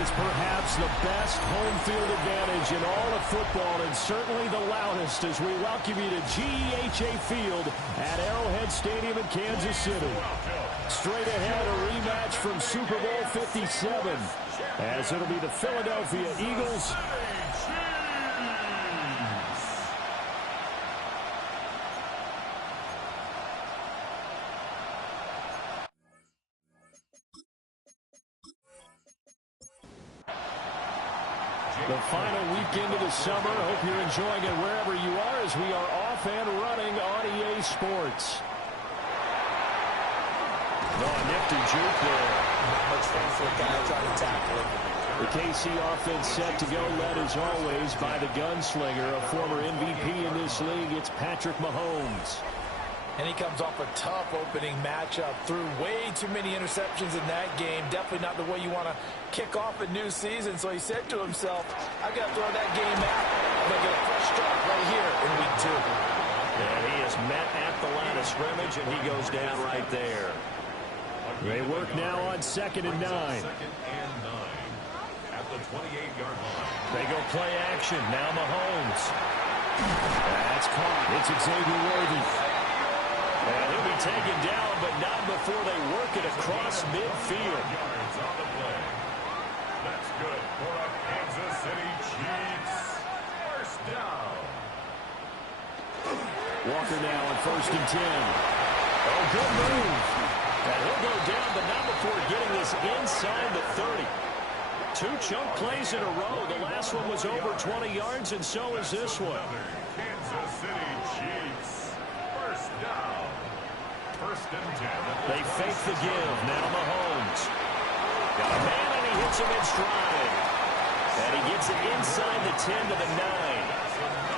is perhaps the best home field advantage in all of football, and certainly the loudest, as we welcome you to GEHA Field at Arrowhead Stadium in Kansas City. Straight ahead, a rematch from Super Bowl 57, as it'll be the Philadelphia Eagles the final weekend of the summer. Hope you're enjoying it wherever you are, as we are off and running on EA Sports. Oh, nifty juke there. Not much fun for a guy trying to tackle it. The KC offense set to go, led as always by the gunslinger, a former MVP in this league. It's Patrick Mahomes. And he comes off a tough opening matchup. Threw way too many interceptions in that game. Definitely not the way you want to kick off a new season. So he said to himself, I got to throw that game out. I'm going to get a fresh start right here in week 2. And he is met at the line of scrimmage, and he goes down right there. They work now on 2nd and 9. At the 28-yard line. They go play action. Now Mahomes. That's caught. It's Xavier Worthy. And he'll be taken down, but not before they work it across midfield. Yards on the play. That's good for a Kansas City Chiefs. First down. Walker now on 1st and 10. Oh, good move. And he'll go down, but not before getting this inside the 30. 2 chunk plays in a row. The last one was over 20 yards, and so is this one. Kansas City Chiefs. First down. 1st and 10. They fake the give. Now Mahomes. Got a man, and he hits him in stride. And he gets it inside the 10 to the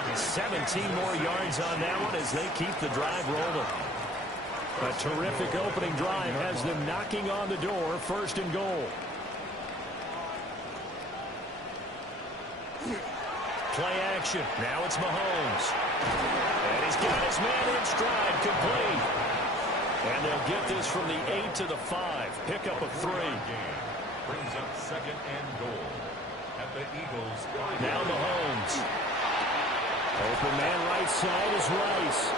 9. 17 more yards on that one as they keep the drive rolling. A terrific opening drive has them knocking on the door. 1st and goal. Play action. Now it's Mahomes. And he's got his man in stride, complete. And they'll get this from the 8 to the 5. Pick up a 3. Brings up 2nd and goal at the Eagles. Now Mahomes. Open man right side is Rice.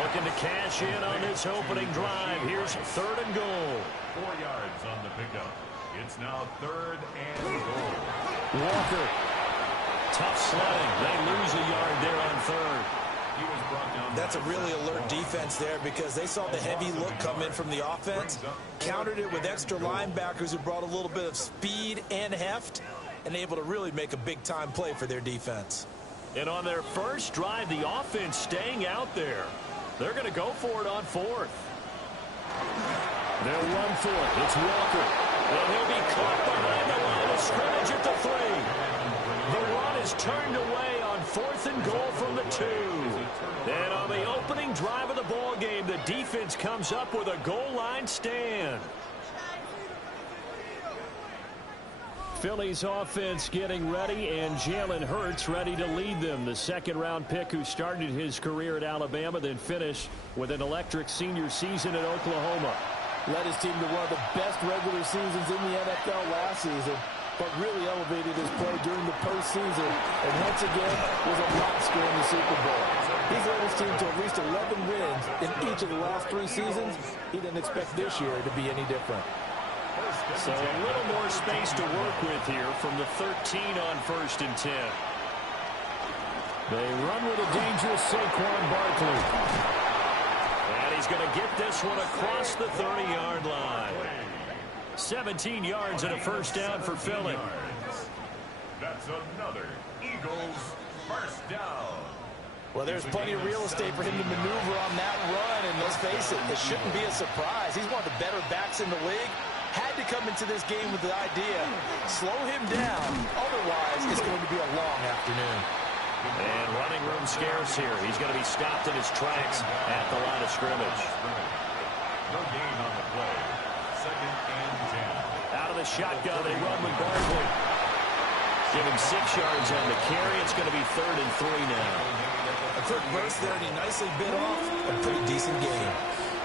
Looking to cash in on this opening drive. Here's 3rd and goal. 4 yards on the pickup. It's now 3rd and goal. Walker. Tough sledding. They lose a yard there on 3rd. He was brought down. That's a really alert defense there, because they saw the heavy look come in from the offense, countered it with extra linebackers who brought a little bit of speed and heft, and able to really make a big-time play for their defense. And on their first drive, the offense staying out there. They're going to go for it on 4th. They'll run for it. It's Walker. And he'll be caught behind the line of scrimmage at the 3. The run is turned away on 4th and goal from the 2. And on the opening drive of the ball game, the defense comes up with a goal line stand. Philly's offense getting ready, and Jalen Hurts ready to lead them. The 2nd-round pick who started his career at Alabama, then finished with an electric senior season at Oklahoma. Led his team to one of the best regular seasons in the NFL last season, but really elevated his play during the postseason, and once again was a monster in the Super Bowl. He's led his team to at least 11 wins in each of the last 3 seasons. He didn't expect this year to be any different. So a little more space to work with here from the 13 on 1st and 10. They run with a dangerous Saquon Barkley. And he's going to get this one across the 30-yard line. 17 yards and a first down for Philly. That's another Eagles first down. Well, there's plenty of real estate for him to maneuver on that run, and let's face it, it shouldn't be a surprise. He's one of the better backs in the league. Had to come into this game with the idea, slow him down, otherwise it's going to be a long afternoon. And running room scarce here. He's going to be stopped in his tracks at the line of scrimmage. No gain on the play. 2nd and 10. Out of the shotgun, they run with Barkley. Give him 6 yards on the carry. It's going to be 3rd and 3 now. A quick burst there, and he nicely bit off a pretty decent game.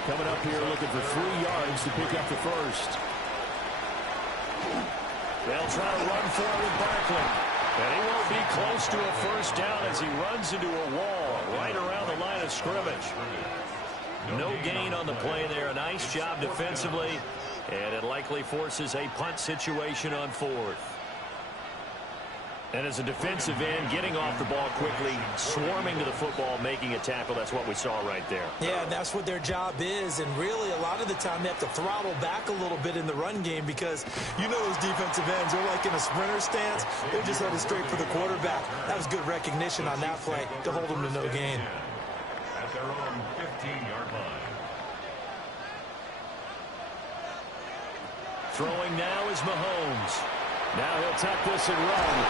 Coming up here looking for 3 yards to pick up the first. They'll try to run for it with Barkley. And he won't be close to a first down as he runs into a wall right around the line of scrimmage. No gain on the play there. A nice job defensively. And it likely forces a punt situation on fourth. And as a defensive end, getting off the ball quickly, swarming to the football, making a tackle, that's what we saw right there. Yeah, that's what their job is. And really, a lot of the time, they have to throttle back a little bit in the run game because you know those defensive ends, they're like in a sprinter stance. They're just headed straight for the quarterback. That was good recognition on that play to hold them to no gain. At their own 15-yard line. Throwing now is Mahomes. Now he'll tuck this and run.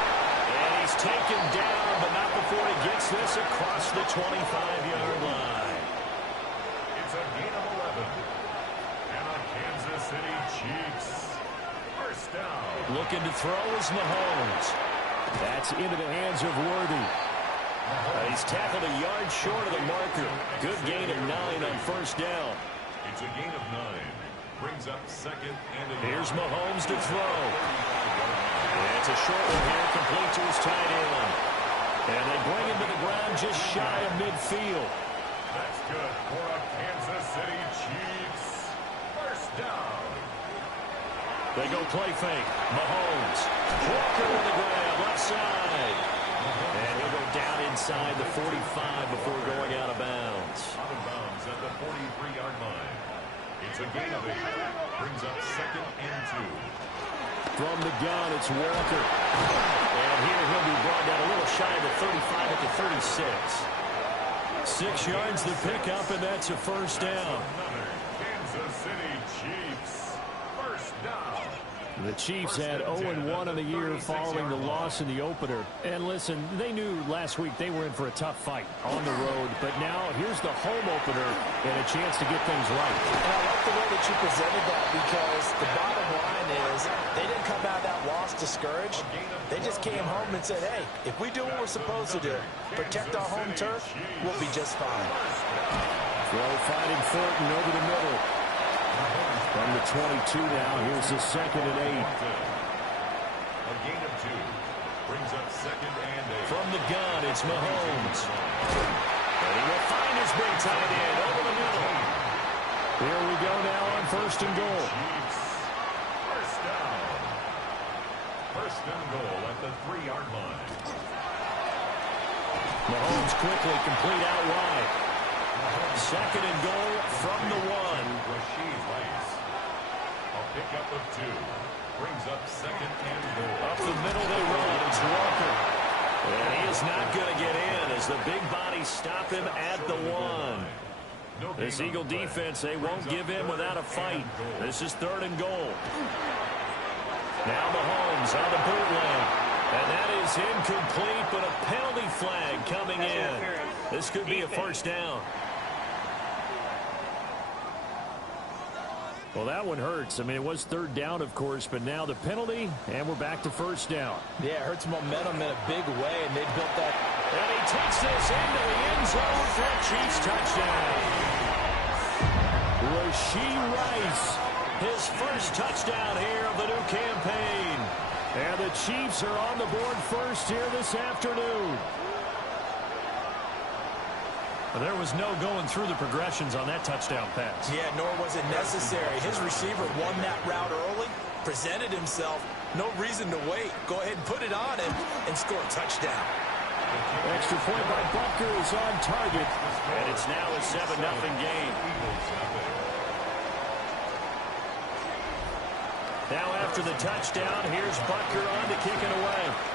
And he's taken down, but not before he gets this across the 25-yard line. It's a gain of 11. And a Kansas City Chiefs. First down. Looking to throw is Mahomes. That's into the hands of Worthy. He's tackled a yard short of the marker. Good gain of 9 on first down. It's a gain of 9. Brings up second and a Here's Mahomes to throw. And it's a short one here, complete to his tight end. And they bring him to the ground just shy of midfield. That's good for a Kansas City Chiefs. First down. They go play fake. Mahomes. Walker with the grab, left side. And he'll go down inside the 45 before going out of bounds. Out of bounds at the 43-yard line. It's a gain of 8. Brings up second and 2. From the gun, it's Walker. And here he'll be brought down a little shy of the 35 at the 36. 6 yards the pickup, and that's a first down. Another Kansas City Chiefs. First down. The Chiefs had 0-1 on the year following the loss in the opener. And listen, they knew last week they were in for a tough fight on the road. But now here's the home opener and a chance to get things right. And I like the way that you presented that because the bottom line is they didn't come out of that loss discouraged. They just came home and said, hey, if we do what we're supposed to do, protect our home turf, we'll be just fine. Throw fighting Thornton over the middle. From the 22 now, here's the second and 8. A gain of 2. Brings up second and 8. From the gun, it's Mahomes. And he will find his big tight end over the middle. Here we go now on first and goal. Chiefs. First down. First and goal at the 3-yard line. Mahomes quickly complete out wide. Second and goal from the 1. Rashid Rice. A pickup of 2. Brings up second and goal. Up the middle they run. It's Walker. And he is not going to get in as the big bodies stop him at the 1. This Eagle defense, they won't give in without a fight. This is third and goal. Now Mahomes on the bootleg. And that is incomplete, but a penalty flag coming in. This could be a first down. Well, that one hurts. I mean, it was third down, of course, but now the penalty, and we're back to first down. Yeah, it hurts momentum in a big way, and they built that. And he takes this into the end zone for a Chiefs touchdown. Rashid Rice, his first touchdown here of the new campaign. And the Chiefs are on the board first here this afternoon. There was no going through the progressions on that touchdown pass. Yeah, nor was it necessary. His receiver won that route early, presented himself. No reason to wait. Go ahead and put it on him and score a touchdown. Extra point by Butker is on target. And it's now a 7-0 game. Now after the touchdown, here's Butker on to kick it away.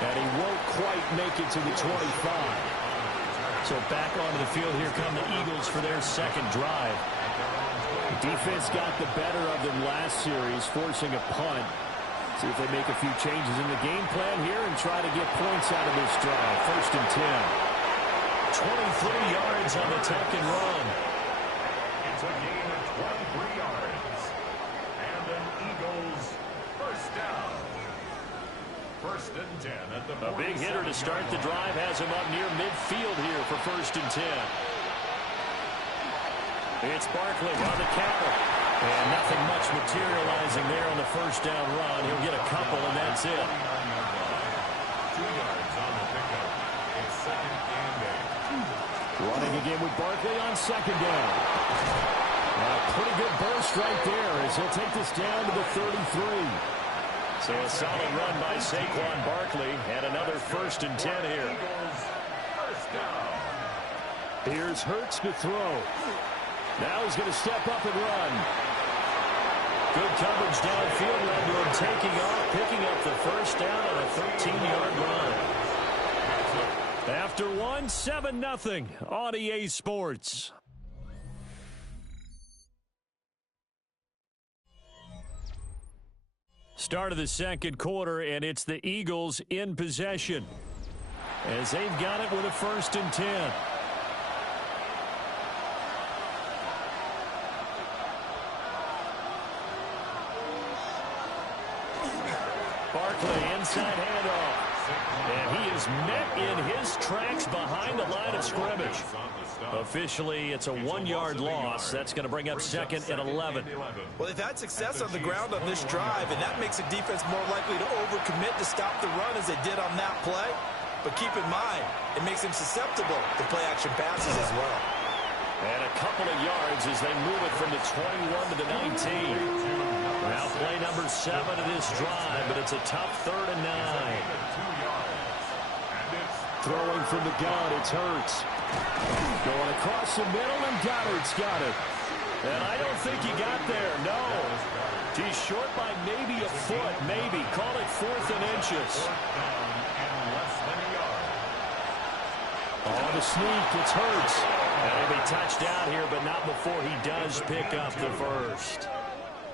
And he won't quite make it to the 25. So back onto the field, here come the Eagles for their second drive. The defense got the better of them last series, forcing a punt. See if they make a few changes in the game plan here and try to get points out of this drive. First and 10. 23 yards on the tuck and run. It's a gain of 23 yards. And an Eagles first down. First and 10 at the A big hitter to start the drive has him up near midfield here for first and 10. It's Barkley on the counter. And nothing much materializing there on the first down run. He'll get a couple, and that's it. 2 yards on the pickup. It's 2nd and 8. Running again with Barkley on 2nd down. A pretty good burst right there as he'll take this down to the 33. So a solid run by Saquon Barkley, and another 1st and 10 here. First down. Here's Hurts to throw. Now he's going to step up and run. Good coverage downfield led to him taking off, picking up the first down on a 13-yard run. After one, 7-0 on EA Sports. Start of the 2nd quarter, and it's the Eagles in possession as they've got it with a 1st and 10. Barkley inside handoff. And he is met in his tracks behind the line of scrimmage. Officially, it's a 1-yard loss. That's going to bring up 2nd and 11. Well, they've had success on the ground on this drive, and that makes a defense more likely to overcommit to stop the run as they did on that play. But keep in mind, it makes them susceptible to play-action passes as well. And a couple of yards as they move it from the 21 to the 19. Now play number 7 of this drive, but it's a tough 3rd and 9. Throwing from the gun, it's Hurts. Going across the middle, and Goddard's got it. And I don't think he got there, no. He's short by maybe a foot, maybe. Call it 4th and inches. On the sneak, it's Hurts. And he'll be touched out here, but not before he does pick up the first.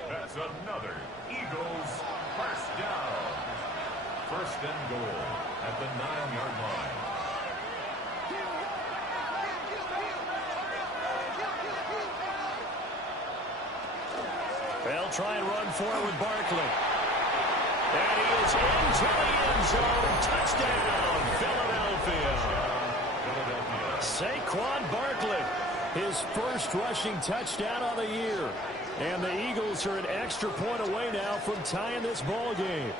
That's another Eagles first down. 1st and goal at the 9-yard line. They'll try and run forward with Barkley. And he is into the end zone. Touchdown, Philadelphia. Saquon Barkley, his first rushing touchdown of the year. And the Eagles are an extra point away now from tying this ball game.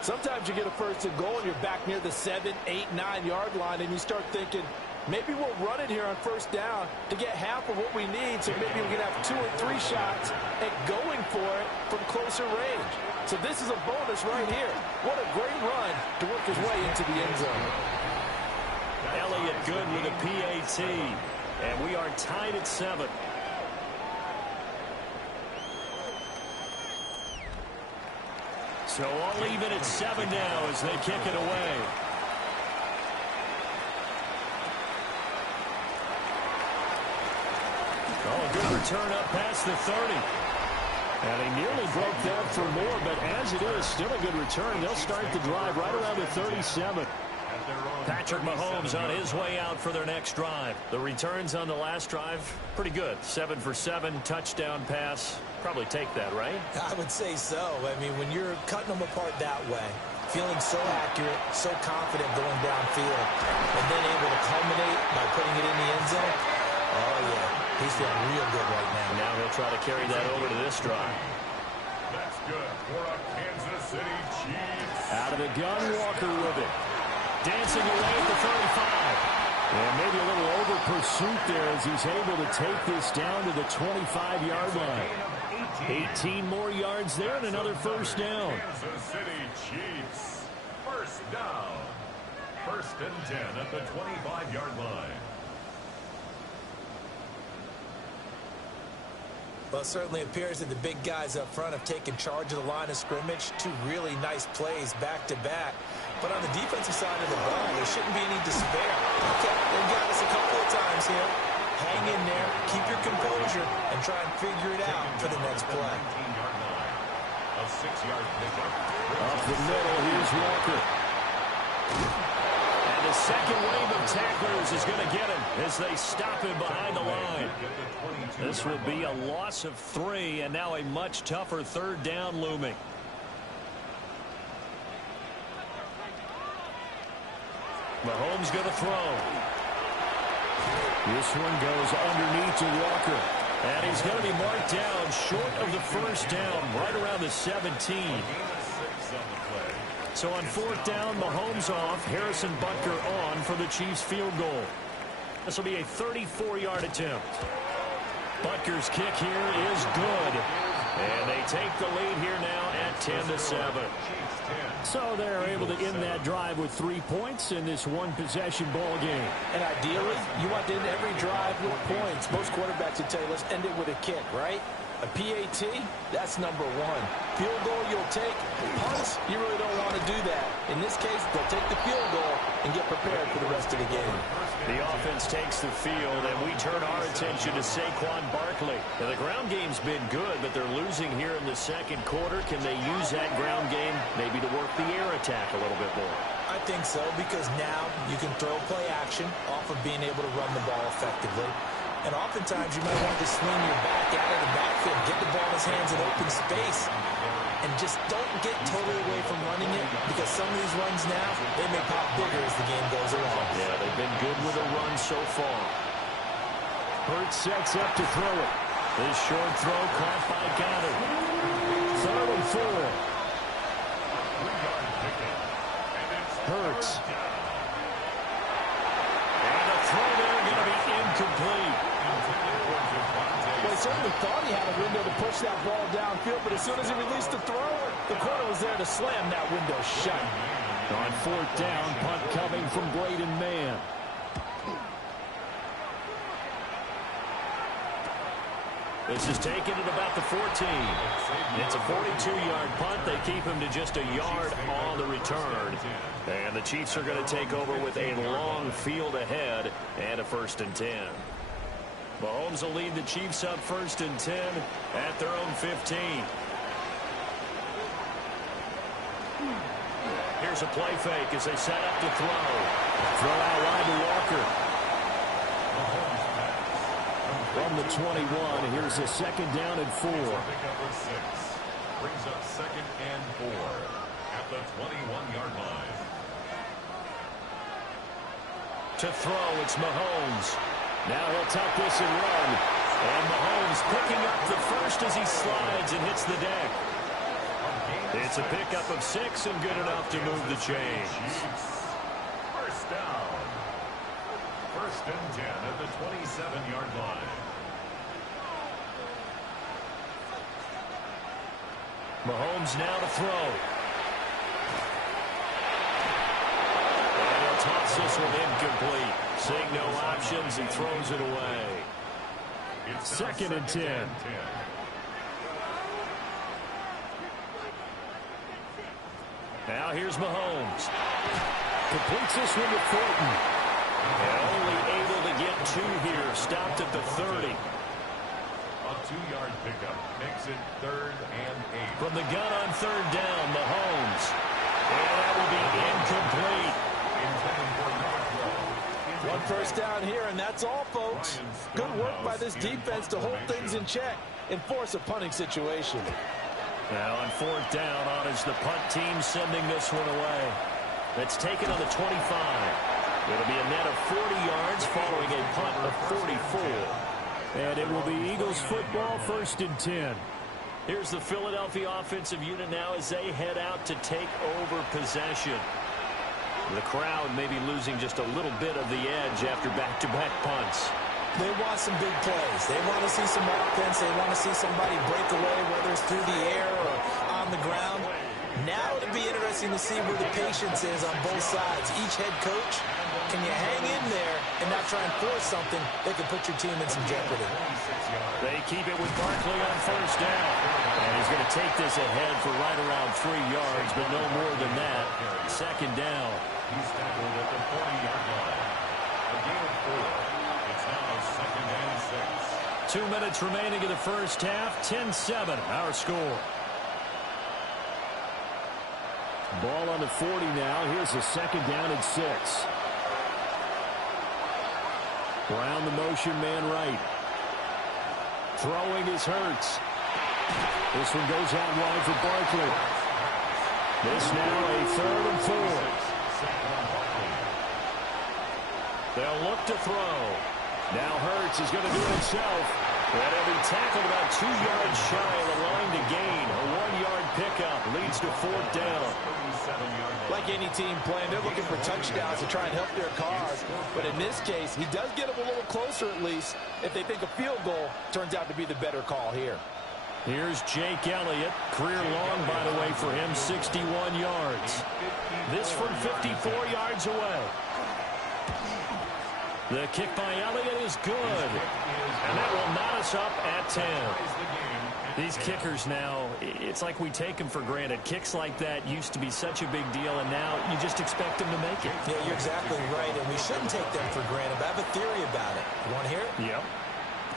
Sometimes you get a 1st and goal and you're back near the 7, 8, 9-yard line, and you start thinking, maybe we'll run it here on 1st down to get half of what we need, so maybe we can have 2 or 3 shots at going for it from closer range. So this is a bonus right here. What a great run to work his way into the end zone. Elliott good with a PAT, and we are tied at 7. So all even at 7 now as they kick it away. Oh, good return up past the 30. And he nearly broke that for more, but as it is, still a good return. They'll start the drive right around the 37. Patrick Mahomes on his way out for their next drive. The returns on the last drive, pretty good. 7 for 7, touchdown pass. Probably take that, right? I would say so. I mean, when you're cutting them apart that way, feeling so accurate, so confident going downfield, and then able to culminate by putting it in the end zone, oh, yeah, he's feeling real good right now. Now he'll try to carry that over to this drive. That's good for a Kansas City Chiefs. Out of the gun, Walker with it. Dancing away at the 35. And maybe a little over pursuit there as he's able to take this down to the 25-yard line. 18 more yards there and another first down. Kansas City Chiefs first down. 1st and 10 at the 25-yard line. Well, it certainly appears that the big guys up front have taken charge of the line of scrimmage. 2 really nice plays back-to-back. But on the defensive side of the ball, there shouldn't be any despair. Okay, they've got us a couple of times here. Hang in there, keep your composure, and try and figure it out for the next play. 19-yard line. A 6-yard pickup. Up the middle, here's Walker. And the second wave of tacklers is going to get him as they stop him behind the line. This will be a loss of 3, and now a much tougher 3rd down looming. Mahomes going to throw. This one goes underneath to Walker. And he's going to be marked down short of the first down, right around the 17. So on fourth down, Mahomes off, Harrison Butker on for the Chiefs field goal. This will be a 34-yard attempt. Butker's kick here is good. And they take the lead here now at 10-7. So they're able to end that drive with 3 points in this one-possession ball game. And ideally, you want to end every drive with points. Most quarterbacks would tell you, let's end it with a kick, right? A PAT, that's number one. Field goal you'll take. Punts, you really don't want to do that. In this case, they'll take the field goal and get prepared for the rest of the game. The offense takes the field, and we turn our attention to Saquon Barkley. Now, the ground game's been good, but they're losing here in the second quarter. Can they use that ground game maybe to work the air attack a little bit more? I think so, because now you can throw play action off of being able to run the ball effectively. And oftentimes you might want to swing your back out of the backfield, get the ball in his hands in open space, and just don't get totally away from running it, because some of these runs now, they may pop bigger as the game goes along. Yeah, they've been good with a run so far. Hurts sets up to throw it. This short throw caught by Goddard. 3rd and 4. Hurts. And the throw there going to be incomplete. Well, he certainly thought he had a window to push that ball downfield, but as soon as he released the throw, the corner was there to slam that window shut. On fourth down, punt coming from Braden Mann. This is taken at about the 14. It's a 42-yard punt. They keep him to just a yard on the return. And the Chiefs are going to take over with a long field ahead and a 1st and 10. Mahomes will lead the Chiefs up 1st and 10 at their own 15. Here's a play fake as they set up to throw. Throw out wide to Walker. From the 21, here's a 2nd down and 4. Brings up 2nd and 4 at the 21-yard line. To throw, it's Mahomes. Now he'll tuck this and run. And Mahomes picking up the first as he slides and hits the deck. It's a pickup of 6 and good enough to move the chains. First down. 1st and 10 at the 27-yard line. Mahomes now to throw. And he'll toss this one incomplete. Seeing no options, he throws it away. It's 2nd and 10. Now here's Mahomes. Completes this one to Thornton. And only able to get 2 here. Stopped at the 30. A 2-yard pickup makes it 3rd and 8. From the gun on 3rd down, Mahomes. And that will be incomplete. One first down here, and that's all, folks. Good work by this defense to hold things in check and force a punting situation. Now on 4th down, on is the punt team sending this one away. That's taken on the 25. It'll be a net of 40 yards following a punt of 44. And it will be Eagles football, 1st and 10. Here's the Philadelphia offensive unit now as they head out to take over possession. The crowd may be losing just a little bit of the edge after back-to-back punts. They want some big plays. They want to see some offense. They want to see somebody break away, whether it's through the air or on the ground. Now it'll be interesting to see where the patience is on both sides. Each head coach, can you hang in there and not try and force something that could put your team in some jeopardy? They keep it with Barkley on 1st down. And he's going to take this ahead for right around 3 yards, but no more than that. 2nd down. He's tackled at the 40-yard line. A gain of 4. It's now 2nd and 6. 2 minutes remaining in the first half. 10-7, our score. Ball on the 40 now. Here's a 2nd down and 6. Brown the motion man right. Throwing is Hurts. This one goes out wide for Barkley. This now a 3rd and 4. They'll look to throw. Now Hurts is going to do it himself. And he'll be tackled about 2 yards shy of the line to gain. A 1-yard pickup leads to 4th down. Like any team playing, they're looking for touchdowns to try and help their cause. But in this case, he does get them a little closer at least if they think a field goal turns out to be the better call here. Here's Jake Elliott. Career long, by the way, for him, 61 yards. This from 54 yards away. The kick by Elliott is good. And that will knot us up at 10. These kickers now, it's like we take them for granted. Kicks like that used to be such a big deal, and now you just expect them to make it. Yeah, you're exactly right, and we shouldn't take them for granted. But I have a theory about it. You want to hear it? Yep.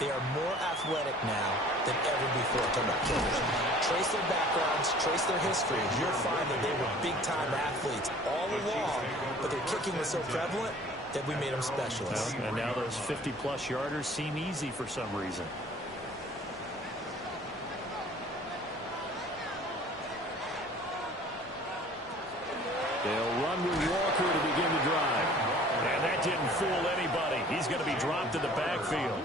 They are more athletic now than ever before. Talking about kickers. Trace their backgrounds, trace their history. You'll find that they were big-time athletes all along, but their kicking was so prevalent that we made them specialists. Well, and now those 50-plus yarders seem easy for some reason. They'll run with Walker to begin the drive. And that didn't fool anybody. He's going to be dropped in the backfield.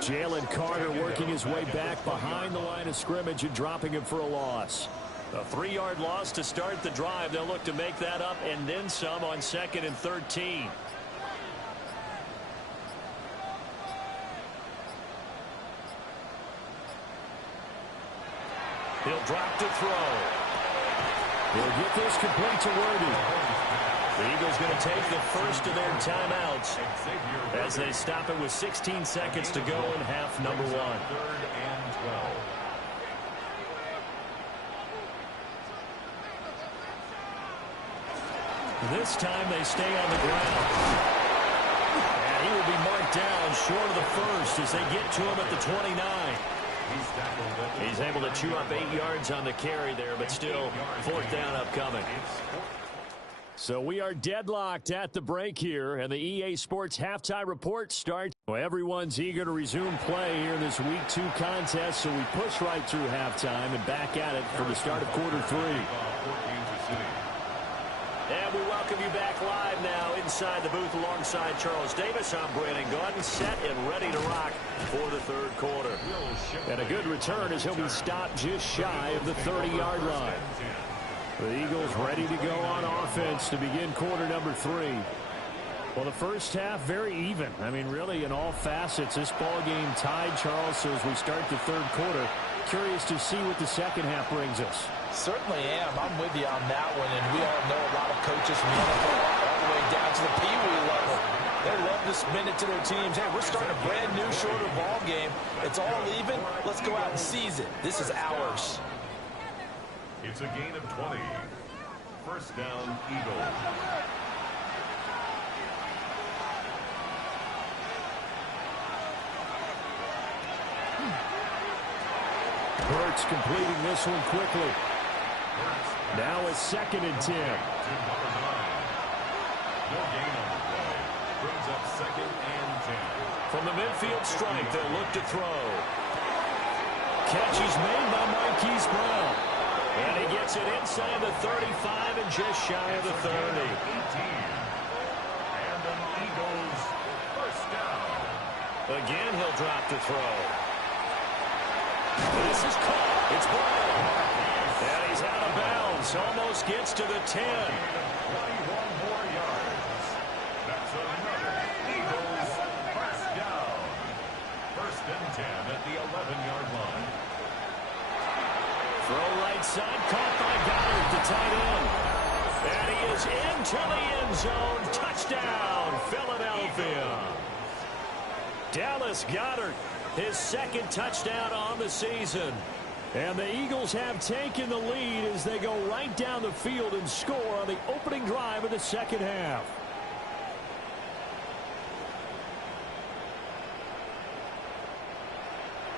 Jalen Carter working his way back behind the line of scrimmage and dropping him for a loss. A 3-yard loss to start the drive. They'll look to make that up and then some on 2nd and 13. He'll drop to throw. He'll get this complete to Worthy. The Eagles going to take the first of their timeouts as they stop it with 16 seconds to go in half number 1. 3rd and 12. This time they stay on the ground. And he will be marked down short of the first as they get to him at the 29. He's able to chew up 8 yards on the carry there, but still 4th down upcoming. So we are deadlocked at the break here, and the EA Sports halftime report starts. Well, everyone's eager to resume play here in this Week 2 contest, so we push right through halftime and back at it for the start of quarter 3. And we welcome you back live now inside the booth alongside Charles Davis. I'm Brandon Gaudin, set and ready to rock for the 3rd quarter. And a good return as he'll be stopped just shy of the 30-yard line. The Eagles ready to go on offense to begin quarter number 3. Well, the first half very even. I mean, really in all facets, this ball game tied, Charles. So as we start the 3rd quarter, curious to see what the second half brings us. Certainly am. I'm with you on that one, and we all know a lot of coaches from the NFL all the way down to the Pee Wee level. They love to spin it to their teams. Hey, we're starting a brand new, shorter ball game. It's all even. Let's go out and seize it. This is ours. It's a gain of 20. First down, Eagles. Hurts completing this one quickly. Now it's 2nd and 10. To number 9. No gain on the play. Brings up 2nd and 10. From the midfield strike, they'll look to throw. Catch is made by Marquise Brown. And he gets it inside the 35 and just shy of the 30. 18. And an Eagles first down. Again, he'll drop to throw. This is caught. It's Brown. And he's out of bounds. Almost gets to the 10. 21 more yards. That's another Eagles first down. 1st and 10 at the 11-yard line. Throw right side, caught by Goddard, the tight end. And he is into the end zone. Touchdown, Philadelphia. Dallas Goedert, his 2nd touchdown on the season. And the Eagles have taken the lead as they go right down the field and score on the opening drive of the second half.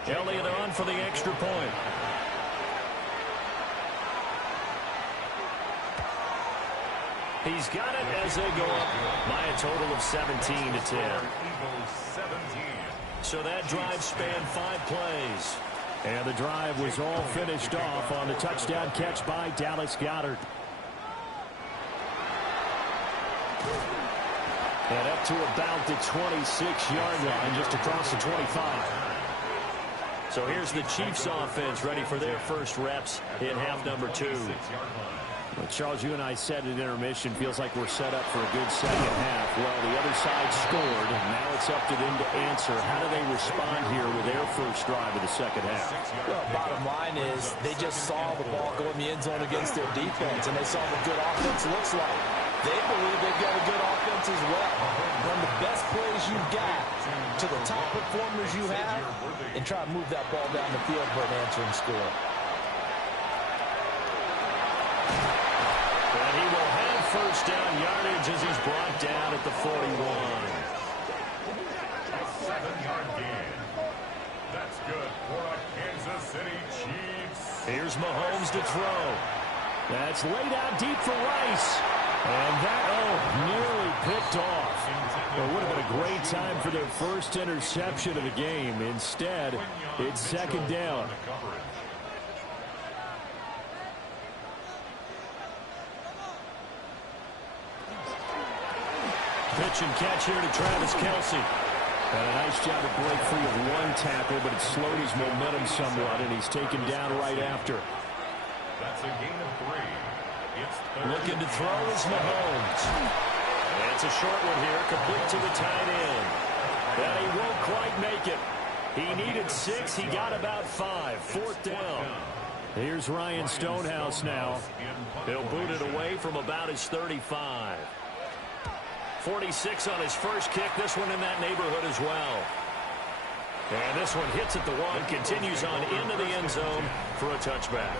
Elliott on for the extra point. He's got it as they go up by a total of 17 to 10. Eagles 17. So that drive spanned 5 plays. And the drive was all finished off on the touchdown catch by Dallas Goedert. And up to about the 26-yard line, just across the 25. So here's the Chiefs offense ready for their first reps in half number 2. Well, Charles, you and I said at intermission, feels like we're set up for a good second half. Well, the other side scored, and now it's up to them to answer. How do they respond here with their first drive of the second half? Well, bottom line is they just saw the ball go in the end zone against their defense, and they saw what good offense looks like. They believe they've got a good offense as well. Run the best plays you've got to the top performers you have, and try to move that ball down the field for an answering score. And he will have first down yardage as he's brought down at the 41. 7-yard gain. That's good for a Kansas City Chiefs. Here's Mahomes to throw. That's laid out deep for Rice. And that, nearly picked off. Well, it would have been a great time for their first interception of the game. Instead, it's second down. Pitch and catch here to Travis Kelce. And a nice job to break free of one tackle, but it slowed his momentum somewhat, and he's taken down right after. That's a gain of 3. It's Looking to throw is Mahomes. And it's a short one here, complete to the tight end. And he won't quite make it. He needed 6. He got about 5. Fourth down. Here's Ryan Stonehouse now. He'll boot it away from about his 35. 46 on his first kick. This one in that neighborhood as well. And this one hits at the 1, continues on into the end zone for a touchback.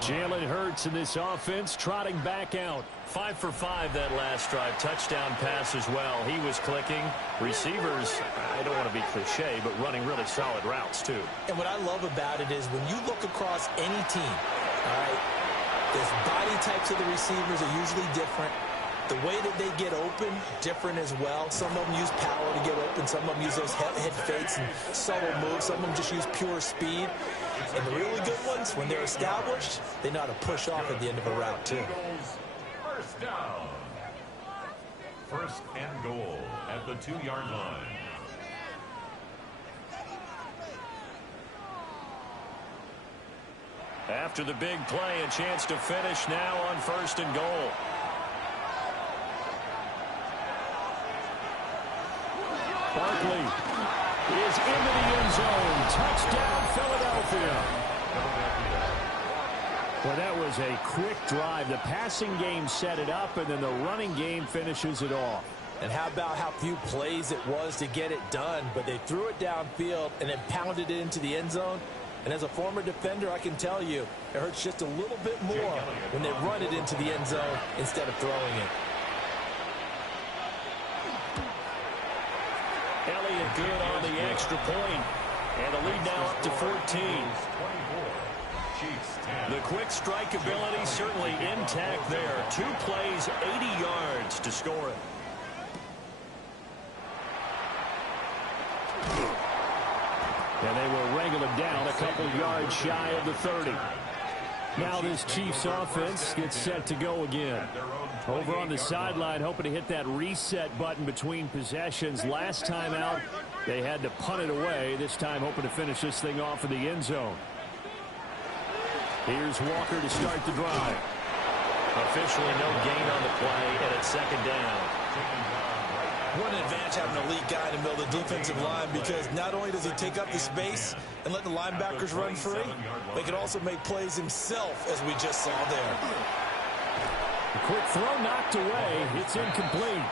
Jalen Hurts in this offense trotting back out. 5 for 5 that last drive. Touchdown pass as well. He was clicking. Receivers, I don't want to be cliche, but running really solid routes too. And what I love about it is when you look across any team, all right, the body types of the receivers are usually different. The way that they get open, different as well. Some of them use power to get open. Some of them use those head fakes and subtle moves. Some of them just use pure speed. And the really good ones, when they're established, they know how to push off at the end of a route, too. First down. First and goal at the 2-yard line. After the big play, a chance to finish now on first and goal. Barkley is into the end zone. Touchdown, Philadelphia. Well, that was a quick drive. The passing game set it up, and then the running game finishes it off. And how about how few plays it was to get it done, but they threw it downfield and then pounded it into the end zone. And as a former defender, I can tell you, it hurts just a little bit more when they run it into the end zone instead of throwing it. Elliott good on the extra point. And the lead now up to 14. The quick strike ability certainly intact there. 2 plays, 80 yards to score it. And they will wrangle him down a couple yards shy of the 30. Now this Chiefs offense gets set to go again. Over on the sideline, hoping to hit that reset button between possessions. Last time out, they had to punt it away. This time hoping to finish this thing off in the end zone. Here's Walker to start the drive. Officially no gain on the play, and it's second down. What an advantage having an elite guy in the middle of the defensive line, because not only does he take up the space and let the linebackers run free, they can also make plays himself, as we just saw there. A quick throw knocked away. It's incomplete.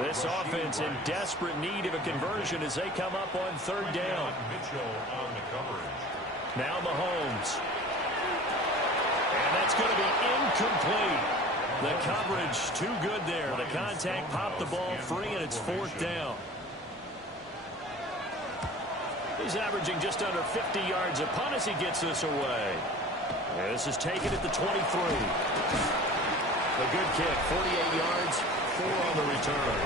This offense in desperate need of a conversion as they come up on third down. Now Mahomes. And that's going to be incomplete. The coverage too good there. The contact popped the ball free, and it's fourth down. He's averaging just under 50 yards a punt as he gets this away. And this is taken at the 23. A good kick, 48 yards, 4 on the return.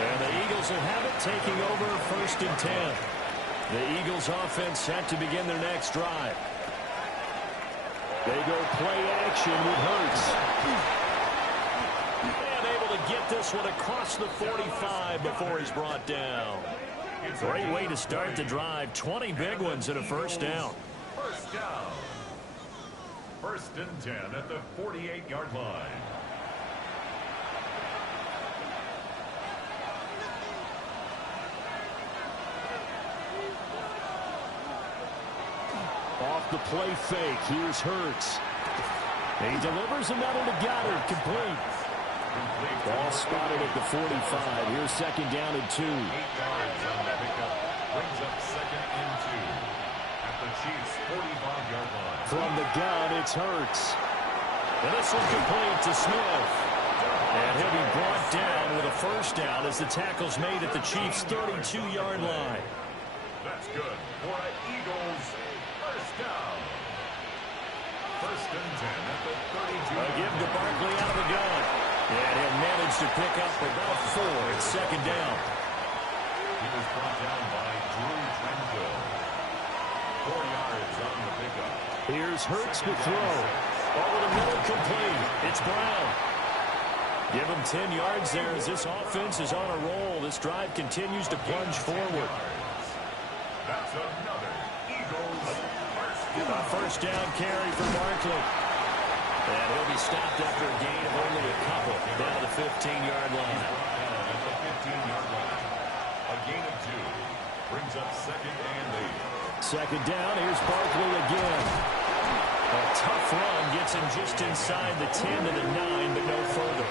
And the Eagles will have it, taking over first and 10. The Eagles offense set to begin their next drive. They go play action with Hurts. And able to to get this one across the 45 before he's brought down. Great way to start the drive. 20 big ones and a first down. First down. First and 10 at the 48-yard line. Off the play fake. Here's Hurts. He delivers another to Goddard. Complete. Ball spotted at the 45. Here's second down and 2. 8 yards on the pickup. Brings up second and 2 at the Chiefs' 45-yard line. From the gun, it's Hurts. And this one complete to Smith. And he'll be brought down with a first down as the tackle's made at the Chiefs' 32-yard line. That's good for an Eagles first down. First and 10 at the 32. A give to Barkley out of the gun. And he'll manage to pick up about 4. It's second down. He was brought down by Drew Tranquill. 4 yards on the pickup. Here's Hurts to throw. Over the middle, complete. It's Brown. Give him 10 yards there as this offense is on a roll. This drive continues to plunge forward. That's another Eagles first down. A first down carry for Barkley. And he'll be stopped after a gain of only a couple down to the 15-yard line. Down at the 15-yard line. A gain of 2. Brings up second and 8. Second down. Here's Barkley again. A tough run gets him just inside the 10 to the 9, but no further.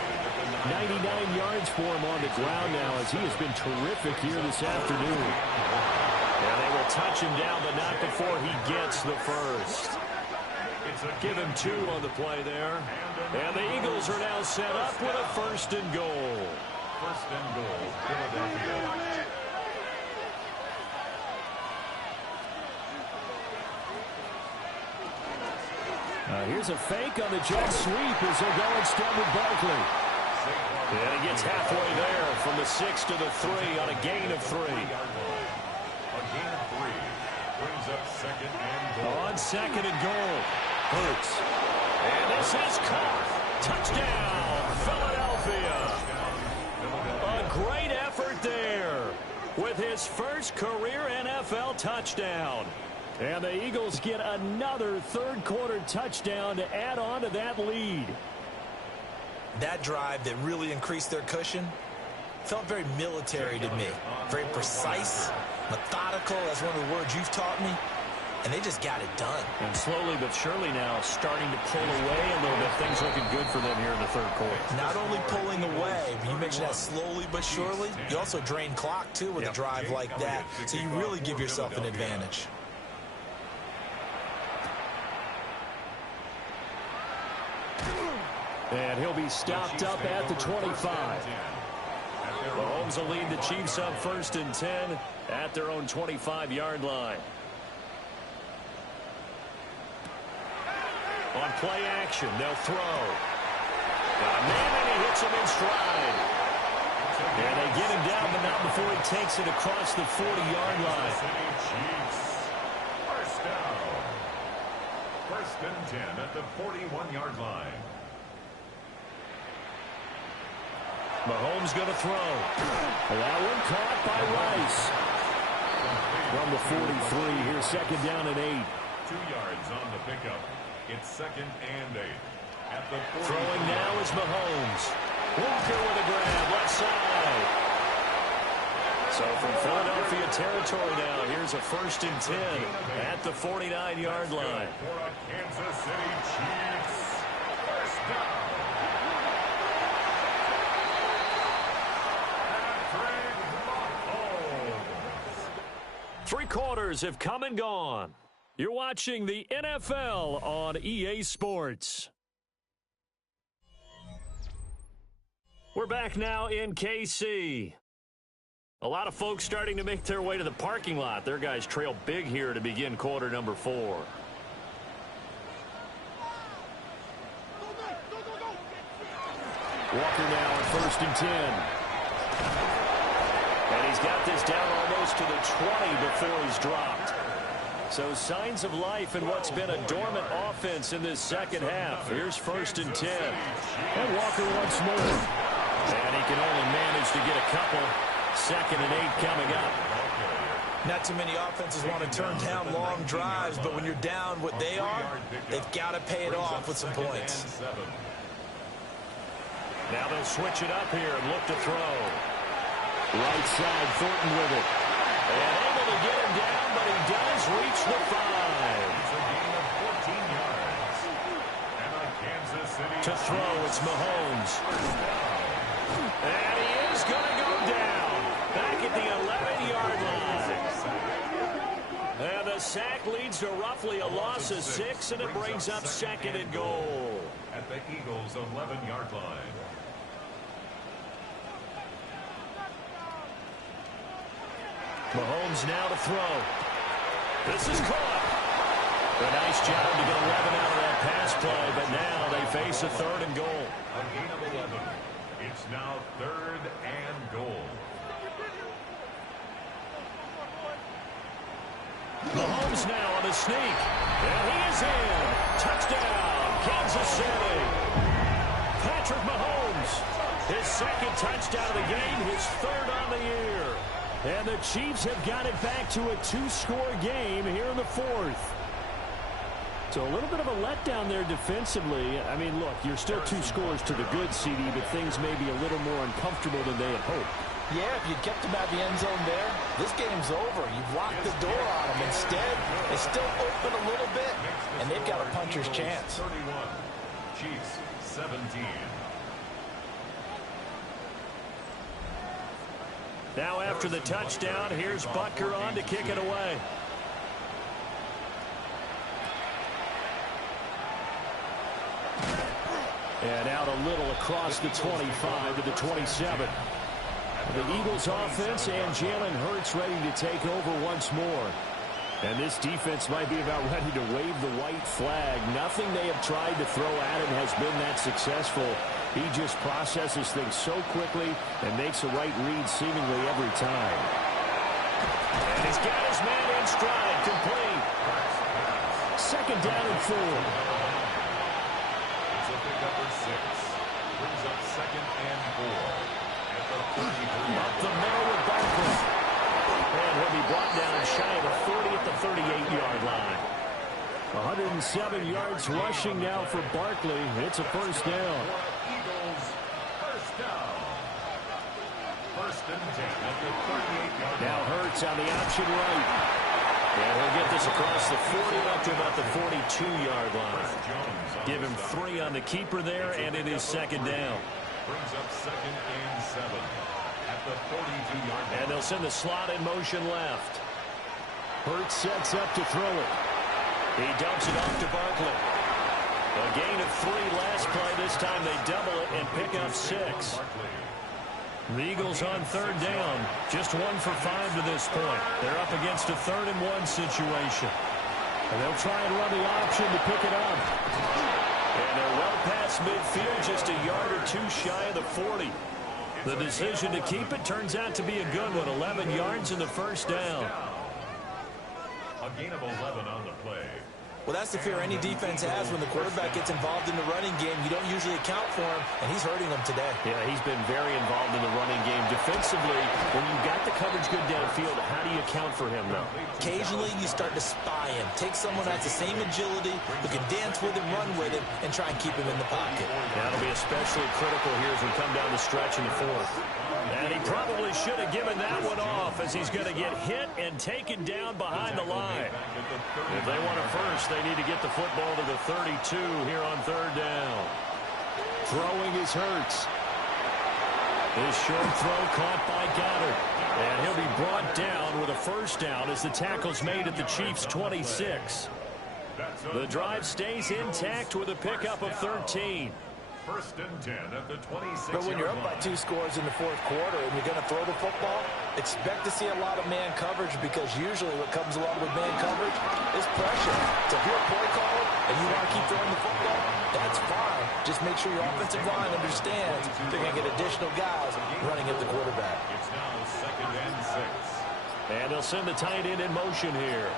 99 yards for him on the ground now as he has been terrific here this afternoon. And they will touch him down, but not before he gets the first. Give him 2 on the play there. And the Eagles are now set up with a first and goal. First and goal, Philadelphia. Here's a fake on the jet sweep as they'll go instead with Barkley. And he gets halfway there from the 6 to the 3 on a gain of 3. A gain of 3 brings up second and goal. On second and goal. Hurts. And this is caught. Touchdown, Philadelphia. A great effort there with his first career NFL touchdown. And the Eagles get another third-quarter touchdown to add on to that lead. That drive that really increased their cushion felt very military to me. Very precise, methodical, that's one of the words you've taught me. And they just got it done. And slowly but surely now starting to pull away a little bit. Things looking good for them here in the third quarter. Not only pulling away, but you mentioned that slowly but surely. You also drain clock, too, with a drive like that. So you really give yourself an advantage. And he'll be stopped up at the 25. Mahomes will lead the Chiefs up first and 10 at their own 25-yard line. On play action, they'll throw. Got a man, and he hits him in stride. And they get him down, but not before he takes it across the 40-yard line. First down. First and 10 at the 41-yard line. Mahomes going to throw. That one caught by Rice. From the 43, here's second down and 8. 2 yards on the pickup. It's second and 8. At the 40. Throwing now is Mahomes. Walker with a grab, left side. So from Philadelphia territory now, here's a first and 10 at the 49-yard line. For a Kansas City Chiefs first down. Three quarters have come and gone. You're watching the NFL on EA Sports. We're back now in KC. A lot of folks starting to make their way to the parking lot. Their guys trail big here to begin quarter number 4. Walker now on first and 10. And he's got this down almost to the 20 before he's dropped. So signs of life in what's been a dormant offense in this second half. Here's first and 10. And Walker once more. And he can only manage to get a couple. 2nd and 8 coming up. Not too many offenses want to turn down long drives, but when you're down what they are, they've got to pay it off with some points. Now they'll switch it up here and look to throw. Right side, Thornton with it. And able to get him down, but he does reach the 5. It's a gain of 14 yards. And a Kansas City To throw, it's Mahomes. And he is going to go down. Back at the 11-yard line. And the sack leads to roughly a loss of 6, and it brings up 2nd and goal. At the Eagles' 11-yard line. Mahomes now to throw. This is caught. A nice job to get 11 out of that pass play, but now they face a 3rd and goal. A gain of 11. It's now 3rd and goal. Mahomes now on the sneak. And he is in. Touchdown, Kansas City. Patrick Mahomes, his 2nd touchdown of the game, his 3rd on the year. And the Chiefs have got it back to a 2-score game here in the 4th. So a little bit of a letdown there defensively. I mean, look, you're still 2 scores to the good, CD, but things may be a little more uncomfortable than they had hoped. Yeah, if you kept them out of the end zone there, this game's over. You've locked the door on them. Instead, it's still open a little bit, and they've got a puncher's chance. 31. Chiefs 17. Now after the touchdown, here's Butker on to kick it away. And out a little across the 25 to the 27. The Eagles offense and Jalen Hurts ready to take over once more. And this defense might be about ready to wave the white flag. Nothing they have tried to throw at him has been that successful. He just processes things so quickly and makes a right read seemingly every time. And he's got his man in stride, complete. 2nd down and 4. It's a big upper 6. Brings up 2nd and 4. At the 33. Up the middle with Barkley. And he'll be brought down shy of the 40 at the 38-yard line. 107 yards rushing now for Barkley. It's a 1st down. Eagles, 1st down. 1st and 10 at the 38-yard line. Now Hurts on the option right. And he'll get this across the 40 up to about the 42-yard line. Give him 3 on the keeper there, and it is 2nd down. Brings up 2nd and 7 at the 42-yard line. And they'll send the slot in motion left. Hurts sets up to throw it. He dumps it off to Barkley. A gain of 3 last play. This time they double it and pick up 6. The Eagles on 3rd down. Just 1 for 5 to this point. They're up against a 3rd and 1 situation. And they'll try and run the option to pick it up. And they're well past midfield, just a yard or 2 shy of the 40. The decision to keep it turns out to be a good one. 11 yards in the 1st down. A gain of 11 on the play. Well, that's the fear any defense has when the quarterback gets involved in the running game. You don't usually account for him, and he's hurting them today. Yeah, he's been very involved in the running game. Defensively, when you've got the coverage good downfield, how do you account for him, though? Occasionally, you start to spy him. Take someone that has the same agility, who can dance with him, run with him, and try and keep him in the pocket. That'll be especially critical here as we come down the stretch in the 4th. And he probably should have given that one off as he's going to get hit and taken down behind the line. If they want a first, they need to get the football to the 32 here on 3rd down. Throwing is Hurts. His short throw caught by Goddard. And he'll be brought down with a 1st down as the tackle's made at the Chiefs' 26. The drive stays intact with a pickup of 13. 1st and 10 at the 26. But when you're up by 2 scores in the 4th quarter and you're going to throw the football, expect to see a lot of man coverage, because usually what comes along with man coverage is pressure. So if you're a play caller and you want to keep throwing the football, that's fine. Just make sure your offensive line understands they're going to get additional guys running at the quarterback. It's now 2nd and 6. And they'll send the tight end in motion here.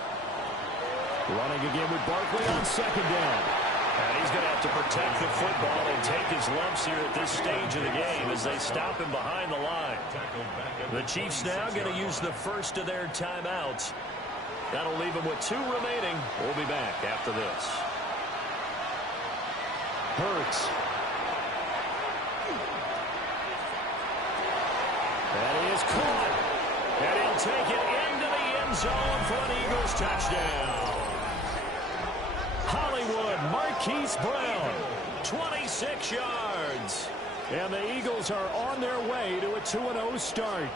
Running again with Barkley on 2nd down. And he's going to have to protect the football and take his lumps here at this stage of the game as they stop him behind the line. The Chiefs now going to use the first of their timeouts. That'll leave them with 2 remaining. We'll be back after this. Hurts. That is caught. And he'll take it into the end zone for an Eagles touchdown. Hollywood Marquise Brown, 26 yards. And the Eagles are on their way to a 2-0 start.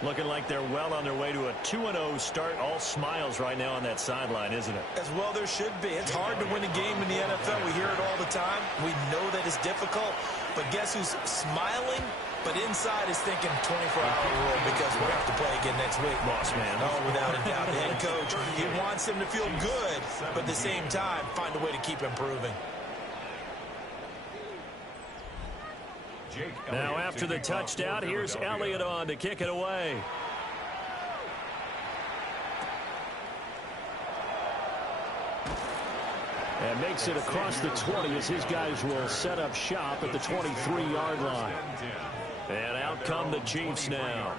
Looking like they're well on their way to a 2-0 start. All smiles right now on that sideline, isn't it? As well there should be. It's hard to win a game in the NFL. We hear it all the time. We know that it's difficult. But guess who's smiling? But inside is thinking 24-hour rule because we're going to have to play again next week. Boss man. Oh, without a doubt. The head coach, he wants them to feel good, but at the same time, find a way to keep improving. Now after the touchdown, here's Elliott on to kick it away. And makes it across the 20 as his guys will set up shop at the 23-yard line. And out come the Chiefs now.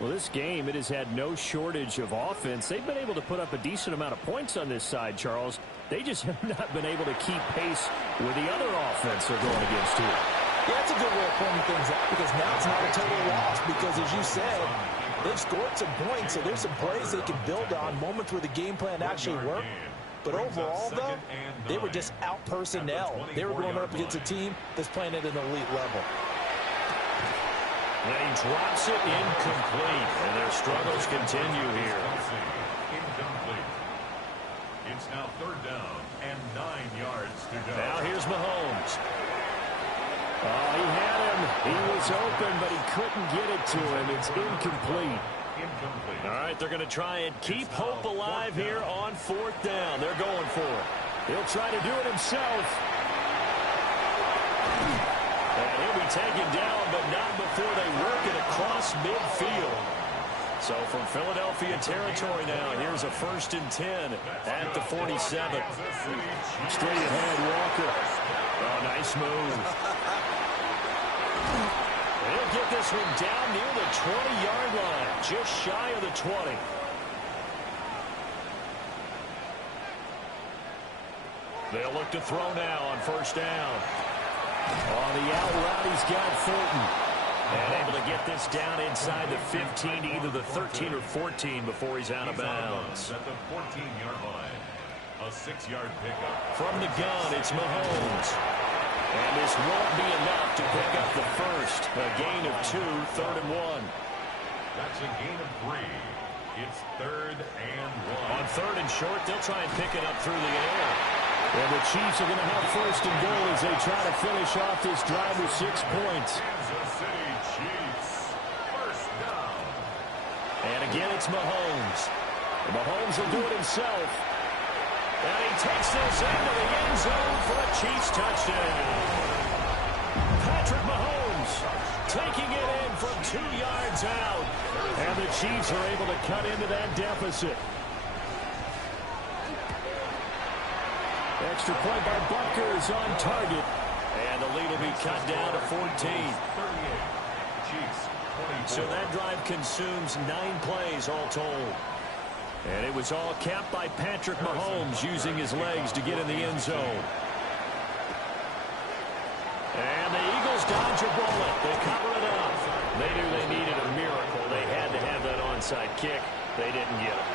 Well, this game, it has had no shortage of offense. They've been able to put up a decent amount of points on this side, Charles. They just have not been able to keep pace with the other offense they're going against here. Yeah, that's a good way of pointing things out because now it's not a total loss because, as you said, they've scored some points, so there's some plays they can build on, moments where the game plan actually worked. But overall, though, they were just out personnel. They were going up against a team that's playing at an elite level. And he drops it incomplete, and their struggles continue here. Incomplete. It's now 3rd down and 9 yards to go. Now here's Mahomes. Oh, he had him. He was open, but he couldn't get it to him. It's incomplete. All right, they're going to try and keep hope alive here on 4th down. They're going for it. He'll try to do it himself. And he'll be taken down, but not before they work it across midfield. So from Philadelphia territory now, here's a 1st and 10 at the 47. Straight ahead, Walker. Oh, nice move. He'll get this one down near the 20-yard line, just shy of the 20. They'll look to throw now on 1st down. On the out route, he's got Fulton. And able to get this down inside the 15, either the 13 or 14 before he's out of bounds. At the 14-yard line, a 6-yard pickup. From the gun, it's Mahomes. And this won't be enough to pick up the first. A gain of 2, 3rd and 1. That's a gain of 3. It's 3rd and 1. On 3rd and short, they'll try and pick it up through the air. And the Chiefs are going to have 1st and goal as they try to finish off this drive with 6 points. Kansas City Chiefs, 1st down. And again, it's Mahomes. And Mahomes will do it himself. And he takes this into the end zone for a Chiefs touchdown. Patrick Mahomes taking it in from 2 yards out. And the Chiefs are able to cut into that deficit. Extra point by Butker is on target. And the lead will be cut down to 14. 38. Chiefs, 24. So that drive consumes 9 plays all told. And it was all capped by Patrick Mahomes using his legs to get in the end zone. And the Eagles dodge a bullet. They cover it up. They knew they needed a miracle. They had to have that onside kick. They didn't get it.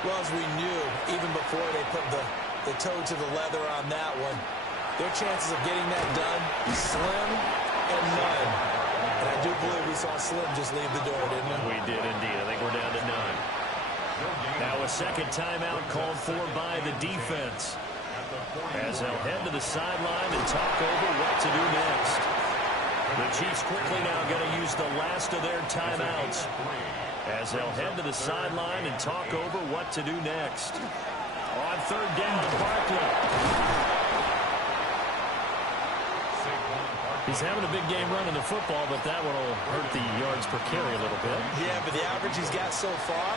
Well, as we knew, even before they put the toe to the leather on that one, their chances of getting that done, slim and none. And I do believe we saw Slim just leave the door, didn't we? We did indeed. I think we're down to 9. Now a second timeout called for by the defense, as they'll head to the sideline and talk over what to do next. The Chiefs quickly now going to use the last of their timeouts, as they'll head to the sideline and talk over what to do next. On 3rd down, Barkley. He's having a big game running the football, but that one will hurt the yards per carry a little bit. Yeah, but the average he's got so far,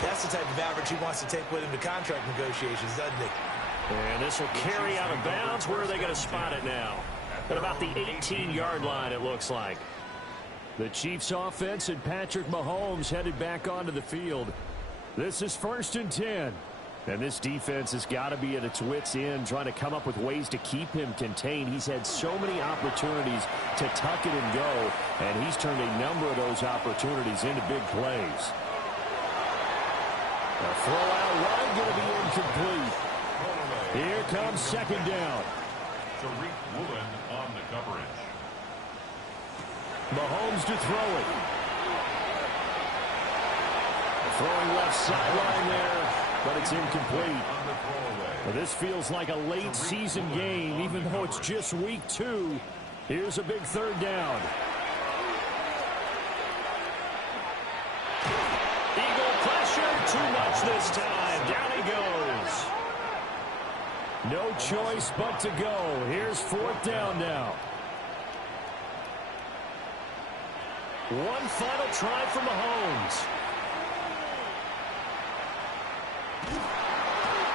that's the type of average he wants to take with him to contract negotiations, doesn't he? And this will carry out of bounds. Where are they going to spot it now? At about the 18-yard line, it looks like. The Chiefs offense and Patrick Mahomes headed back onto the field. This is 1st and 10. And this defense has got to be at its wits' end, trying to come up with ways to keep him contained. He's had so many opportunities to tuck it and go, and he's turned a number of those opportunities into big plays. A throw-out run going to be incomplete. Here comes 2nd down. Tariq Woolen on the coverage. Mahomes to throw it. Throwing left sideline there, but it's incomplete. Well, this feels like a late season game, even though it's just week 2. Here's a big 3rd down. Eagle pressure, too much this time. Down he goes. No choice but to go. Here's 4th down now. One final try for Mahomes.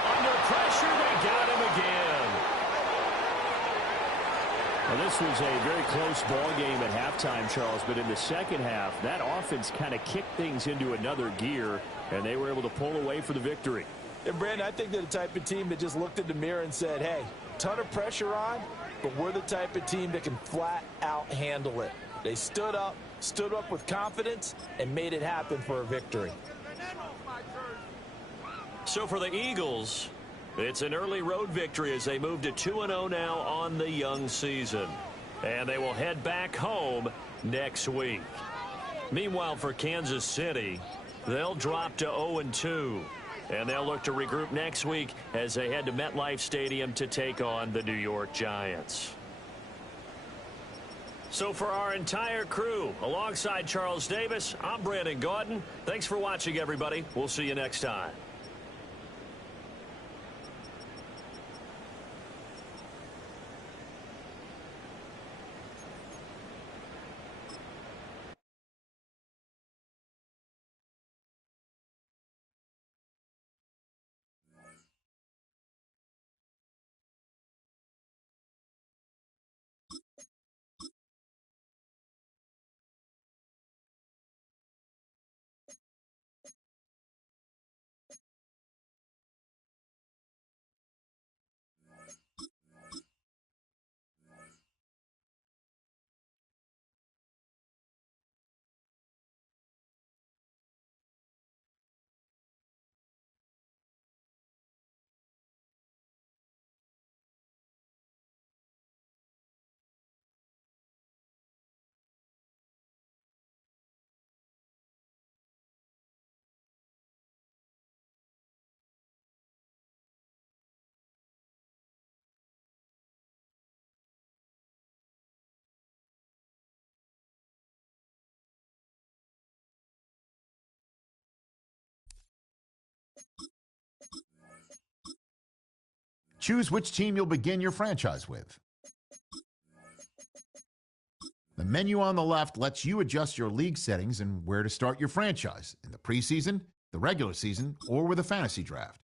Under pressure, they got him again. Well, this was a very close ball game at halftime, Charles, but in the second half, that offense kind of kicked things into another gear, and they were able to pull away for the victory. And, Brandon, I think they're the type of team that just looked in the mirror and said, hey, ton of pressure on, but we're the type of team that can flat out handle it. They stood up with confidence, and made it happen for a victory. So for the Eagles, it's an early road victory as they move to 2-0 now on the young season. And they will head back home next week. Meanwhile, for Kansas City, they'll drop to 0-2. And they'll look to regroup next week as they head to MetLife Stadium to take on the New York Giants. So for our entire crew, alongside Charles Davis, I'm Brandon Gaudin. Thanks for watching, everybody. We'll see you next time. Choose which team you'll begin your franchise with. The menu on the left lets you adjust your league settings and where to start your franchise in the preseason, the regular season, or with a fantasy draft.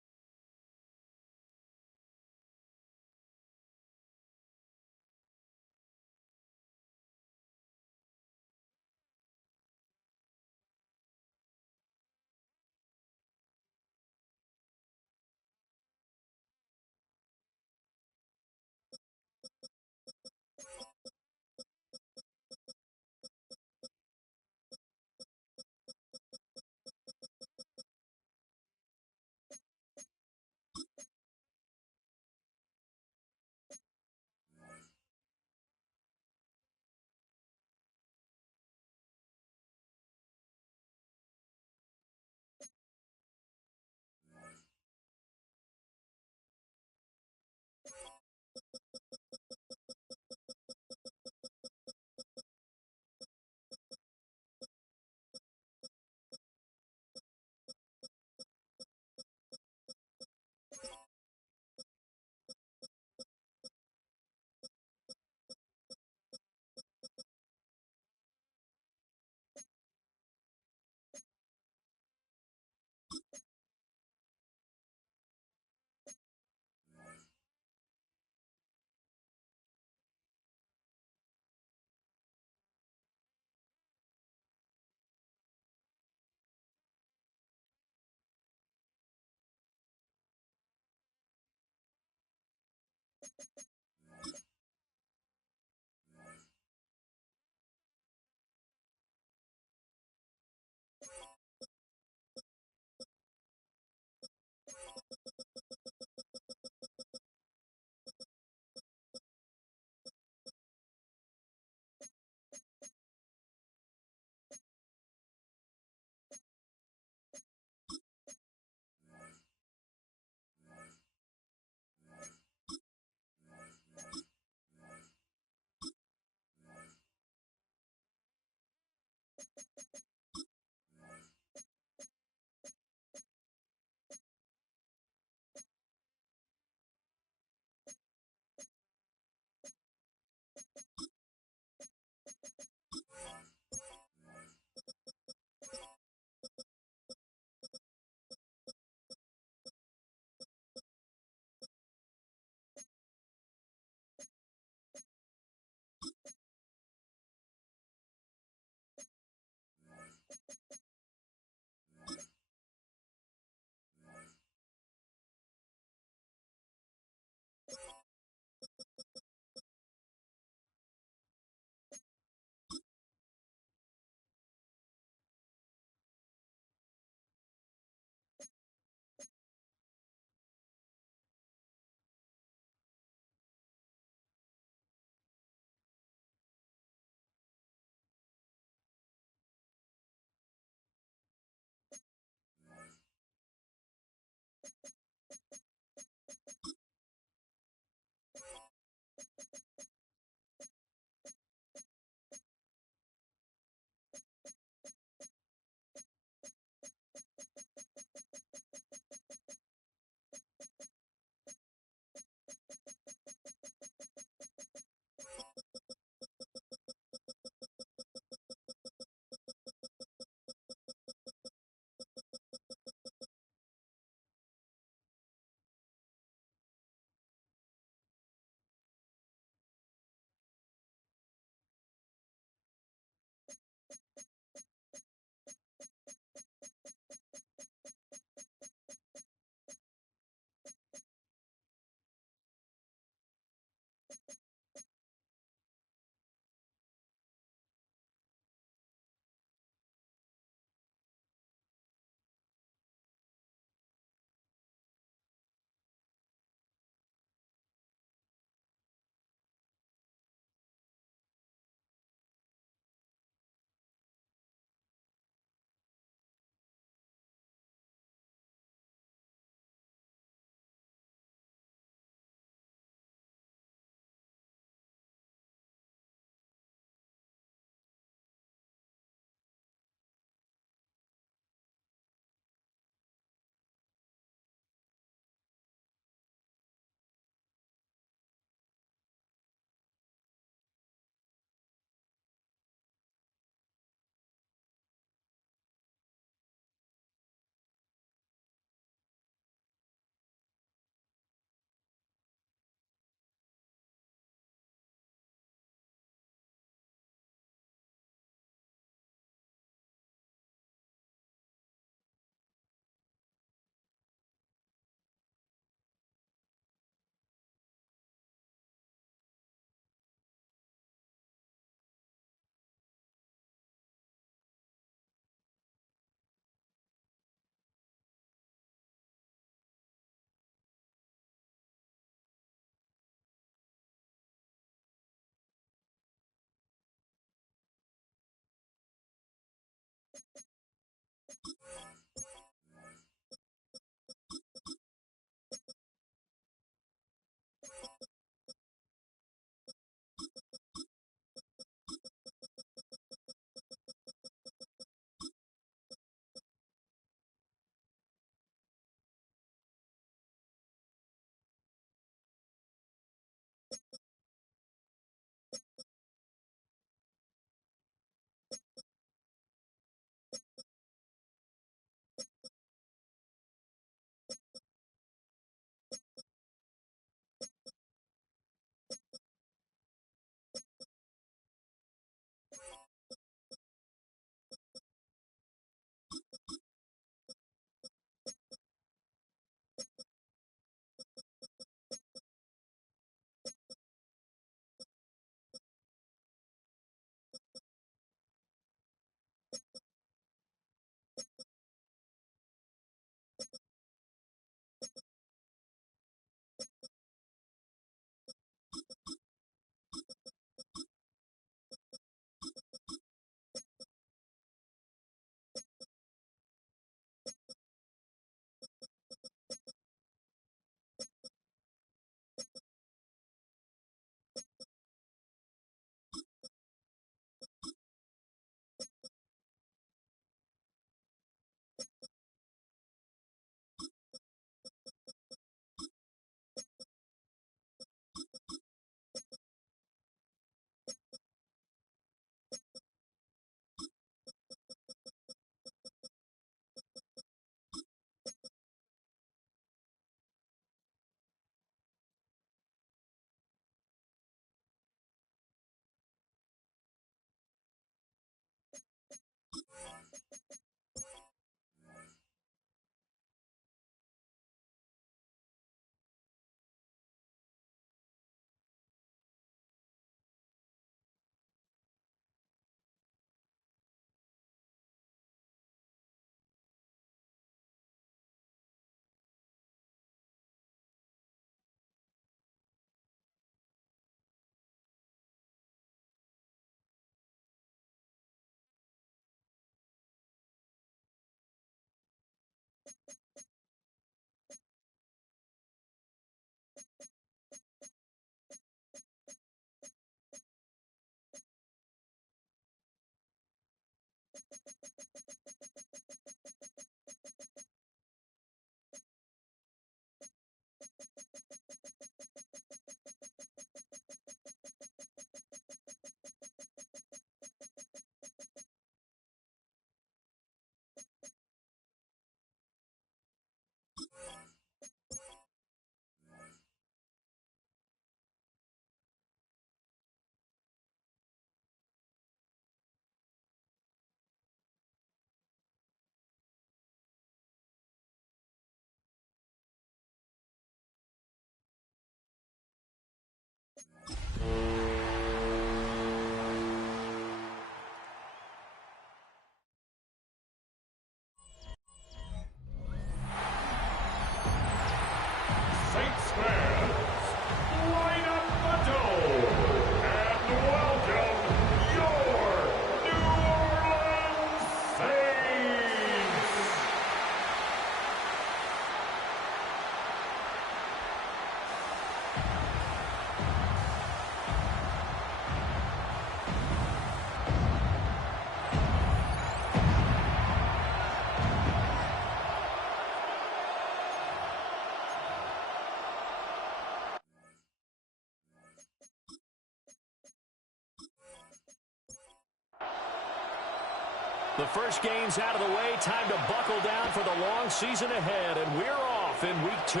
The first game's out of the way. Time to buckle down for the long season ahead, and we're off in week 2.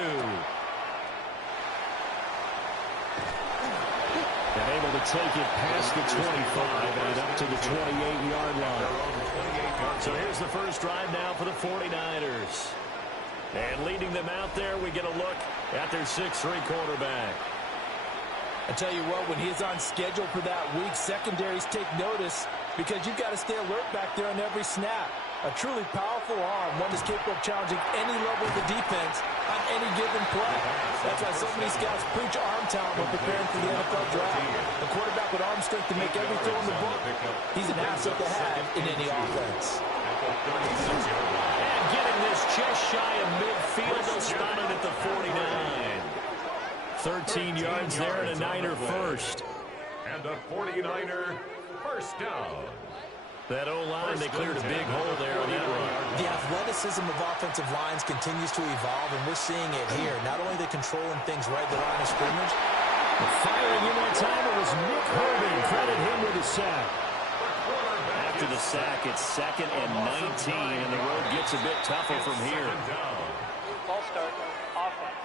And able to take it past the 25 and up to the 28-yard line. So here's the first drive now for the 49ers. And leading them out there, we get a look at their 6'3" quarterback. I tell you what, when he's on schedule for that week, secondaries take notice because you've got to stay alert back there on every snap. A truly powerful arm, one that's capable of challenging any level of the defense on any given play. That's why so many scouts preach arm talent when preparing for the NFL draft. A quarterback with arm strength to make every throw in the book, he's an asset to have in any offense. And getting this just shy of midfield, they'll spot it at the 49. 13 yards there and a Niner first. And a 49er first down. That O-line, they cleared a big hole there on that run. The athleticism of offensive lines continues to evolve, and we're seeing it here. Not only they controlling things right at the line of scrimmage. Firing in that time, it was Nick Herbig. Credit him with a sack. After the sack, it's 2nd and 19, and the road gets a bit tougher from here. False start, offense.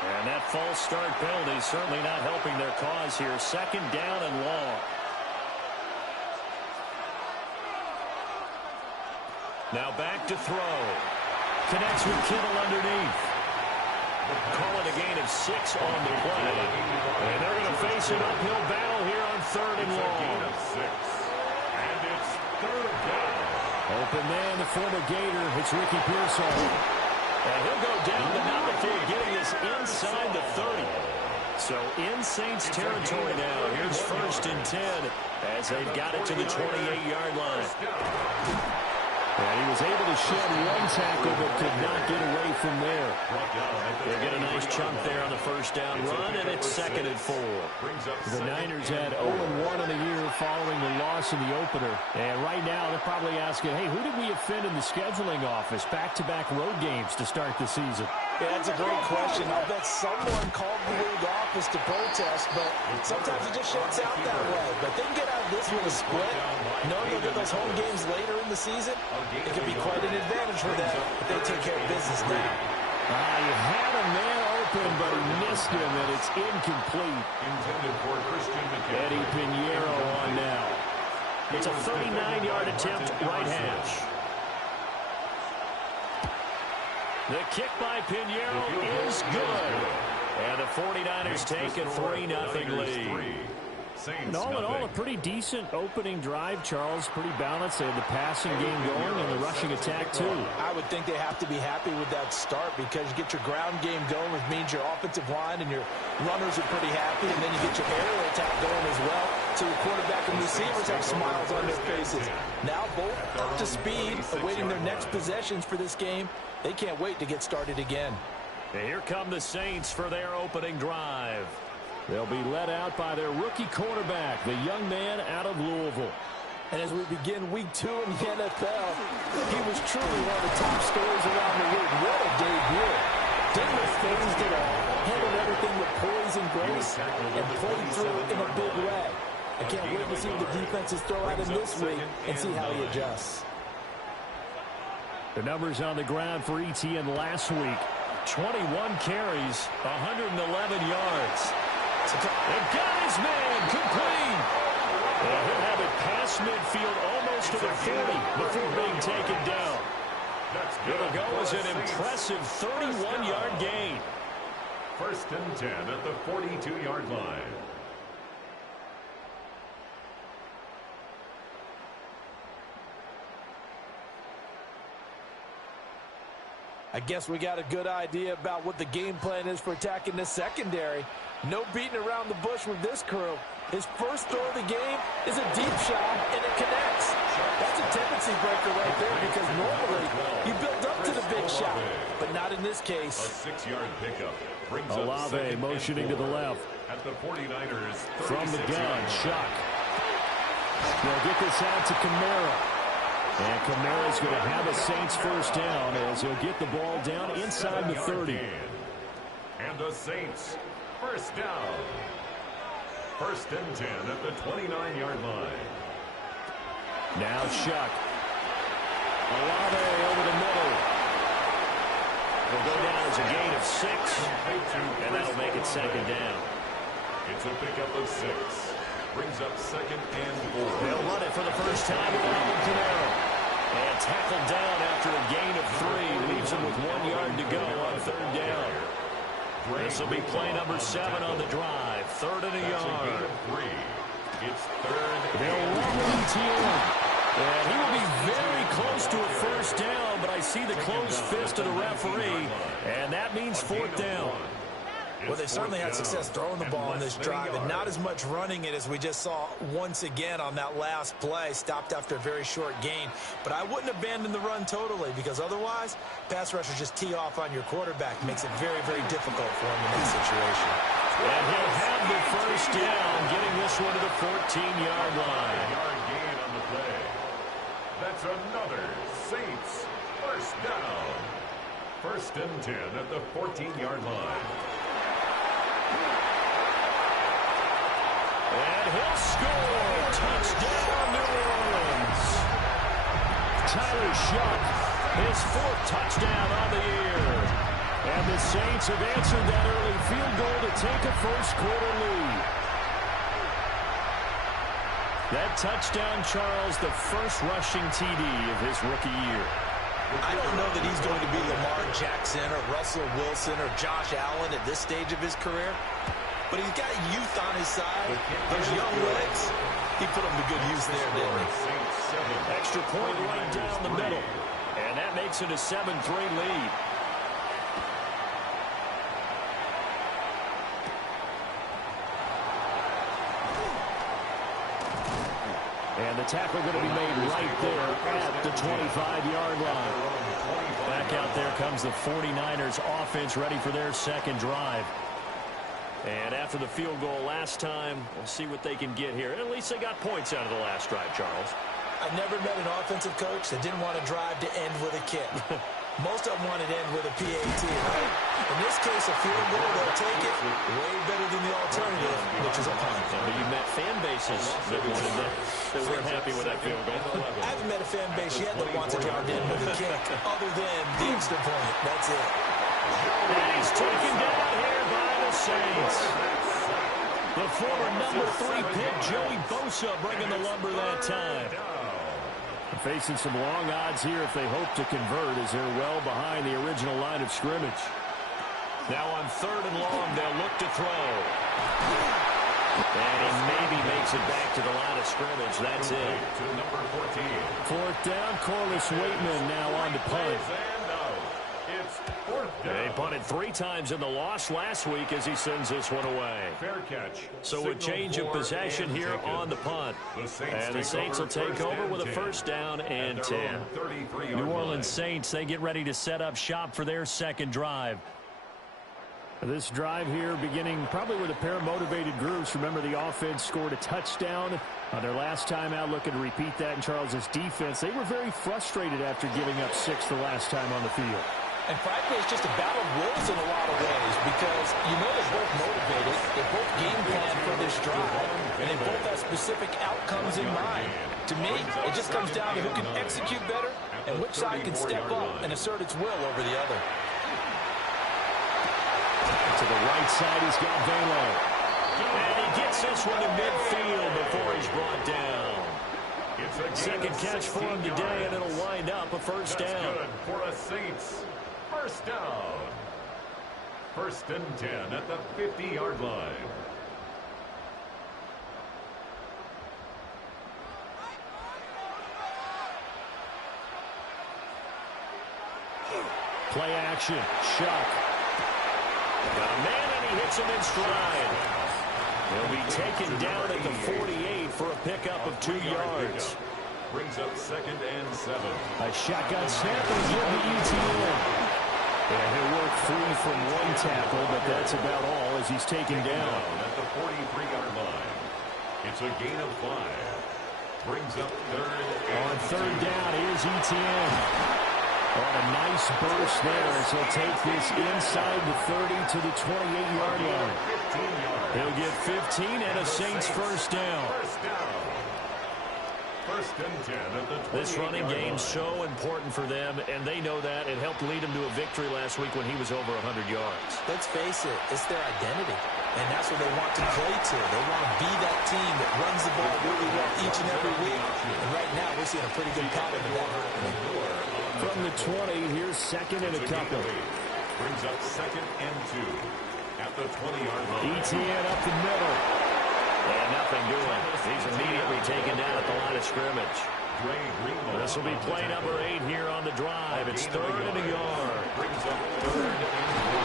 And that false start penalty certainly not helping their cause here. 2nd down and long. Now back to throw. Connects with Kittle underneath. Call it a gain of 6 on the play. And they're going to face an uphill battle here on 3rd and long. And it's 3rd down. Open man, the former Gator. It's Ricky Pearsall. And he'll go down, but not before getting this inside the 30. So in Saints territory now. Here's 1st and 10 as they've got it to the 28-yard line. And he was able to shed one tackle but could not get away from there. They get a nice chunk there on the first down run, and it's 2nd and 4. The Niners had 0-1 in the year following the loss in the opener. And right now they're probably asking, hey, who did we offend in the scheduling office? Back-to-back road games to start the season. Yeah, that's a great question. I'll bet someone called the league office to protest, but sometimes it just shakes out that way. But they can get out of this with a split. Knowing they'll get those home games later in the season, it could be quite an advantage for them if they take care of business now. You had a man open, but he missed him, and it's incomplete. Intended for Christian McCaffrey. Eddie Pinheiro on now. It's a 39-yard attempt right hash. The kick by Pinheiro is good. And the 49ers take a 3-0 lead. And all in all, a pretty decent opening drive, Charles. Pretty balanced. They had the passing game going and the rushing attack, too. I would think they have to be happy with that start because you get your ground game going, which means your offensive line and your runners are pretty happy, and then you get your aerial attack going as well. So your quarterback and receivers have smiles on their faces. Now both up to speed, awaiting their next possessions for this game. They can't wait to get started again. And here come the Saints for their opening drive. They'll be led out by their rookie quarterback, the young man out of Louisville. And as we begin week 2 in the NFL, he was truly one of the top stories around the league. What a debut. Didn't look phased at all. Handled everything with poise and grace and played through in a big way. I can't wait to see what the defenses throw at him this week and see how he adjusts. The numbers on the ground for Etienne last week. 21 carries, 111 yards. And got his man complete. And he'll have it past midfield almost to the 40 before being taken down. It'll go as an impressive 31-yard gain. 1st and 10 at the 42-yard line. I guess we got a good idea about what the game plan is for attacking the secondary. No beating around the bush with this crew. His first throw of the game is a deep shot, and it connects. That's a tendency breaker right there because normally you build up to the big shot, but not in this case. A 6-yard pickup brings Olave motioning to the left. At the 49ers from the gun, Shock. They'll get this out to Kamara. And Kamara's going to have a Saints first down as he'll get the ball down inside the 30. And the Saints first down. 1st and 10 at the 29-yard line. Now Shuck. Olave over the middle. Will go down as a gain of 6, and that'll make it second down. It's a pickup of 6. Brings up second and 4. They'll run it for the first time with Alvin Kamara. And tackled down after a gain of 3. Leaves him with 1 yard to go on third down. This will be play number 7 on the drive. Third and a yard. It's third. They'll run with ETN. And he will be very close to a first down, but I see the closed fist of the referee, and that means fourth down. Well, they certainly had success throwing the ball on this drive, and not as much running it as we just saw once again on that last play. Stopped after a very short gain. But I wouldn't abandon the run totally, because otherwise, pass rushers just tee off on your quarterback. Makes it very, very difficult for him in that situation. And he'll have the first down, getting this one to the 14-yard line. Gain on the play. That's another Saints first down. First and 10 at the 14-yard line. And he'll score. Touchdown, New Orleans. Tyler Shuck, his 4th touchdown on the year. And the Saints have answered that early field goal to take a first-quarter lead. That touchdown, Charles, the first rushing TD of his rookie year. I don't know that he's going to be Lamar Jackson or Russell Wilson or Josh Allen at this stage of his career. But he's got youth on his side. Those young legs, he put them to good use there, didn't he? Extra point right down the middle. And that makes it a 7-3 lead. And the tackle going to be made right there at the 25-yard line. Back out there comes the 49ers offense ready for their second drive. And after the field goal last time, we'll see what they can get here. At least they got points out of the last drive, Charles. I've never met an offensive coach that didn't want to drive to end with a kick. Most of them want it to end with a PAT, right? In this case, a field goal, they'll take it way better than the alternative, which is a punt. But you met fan bases that wanted that weren't happy with that field goal. I haven't met a fan base yet that wants to drive to end with a kick, other than the extra point. That's it. And he's taken down here by the Saints. The former number 3 pick, Joey Bosa, bringing the lumber that time. Facing some long odds here if they hope to convert, as they're well behind the original line of scrimmage. Now on third and long, they'll look to throw. And he maybe makes it back to the line of scrimmage. That's it. To number 14. Fourth down, Corliss Waitman now on to punt. It's fourth down. They punted 3 times in the loss last week as he sends this one away. Fair catch. So a change of possession here on the punt. And the Saints will take over with a first down and 10. New Orleans Saints, they get ready to set up shop for their second drive. This drive here beginning probably with a pair of motivated groups. Remember, the offense scored a touchdown on their last time out, looking to repeat that in Charles' defense. They were very frustrated after giving up 6 the last time on the field. And frankly, it's just a battle of wills in a lot of ways, because you know they're both motivated, they both game plan for this drive, and they both have specific outcomes in mind. To me, it just comes down to who can execute better and which side can step up and assert its will over the other. To the right side, he's got Velo. And he gets this one to midfield before he's brought down. Second catch for him today, and it'll wind up a first down. That's good for a Saints first down. First and 10 at the 50-yard line. Play action. Shuck. Got a man, and he hits him in stride. He'll be taken down at the 48 for a pickup of 2 yards. Brings up second and 7. A shotgun snap and give the ETN. And he'll work free from one tackle, but that's about all as he's taken down. At the 43-yard line. It's a gain of 5. Brings up third. On third down, here's ETN. On a nice burst there as he'll take this inside the 30 to the 28-yard line. He'll get 15 and a Saints first down. First and 10 at the 28-yard This running game's line. so important for them, and they know that. It helped lead them to a victory last week when he was over 100 yards. Let's face it, it's their identity, and that's what they want to play to. They want to be that team that runs the ball really well each and every week, and right now we're seeing a pretty good pattern of that happening. From the 20, here's second and a couple. Brings up second and 2 at the 20-yard line. ETN up the middle. And nothing doing. He's immediately taken down at the line of scrimmage. Dre Greenlaw. This will be play number 8 here on the drive. It's third and a yard. Brings up third and 1.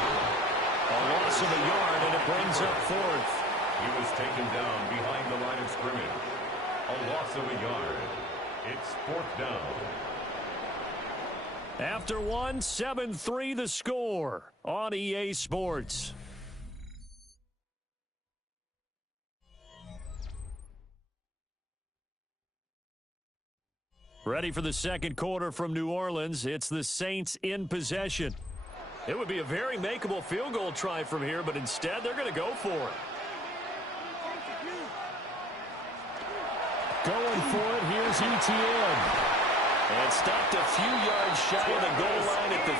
A loss of a yard, and it brings up fourth. He was taken down behind the line of scrimmage. A loss of a yard. It's fourth down. After one, 7-3 the score on EA Sports. Ready for the second quarter from New Orleans. It's the Saints in possession. It would be a very makeable field goal try from here, but instead they're going to go for it. Going for it, here's ETN. And stopped a few yards shy of the goal line at the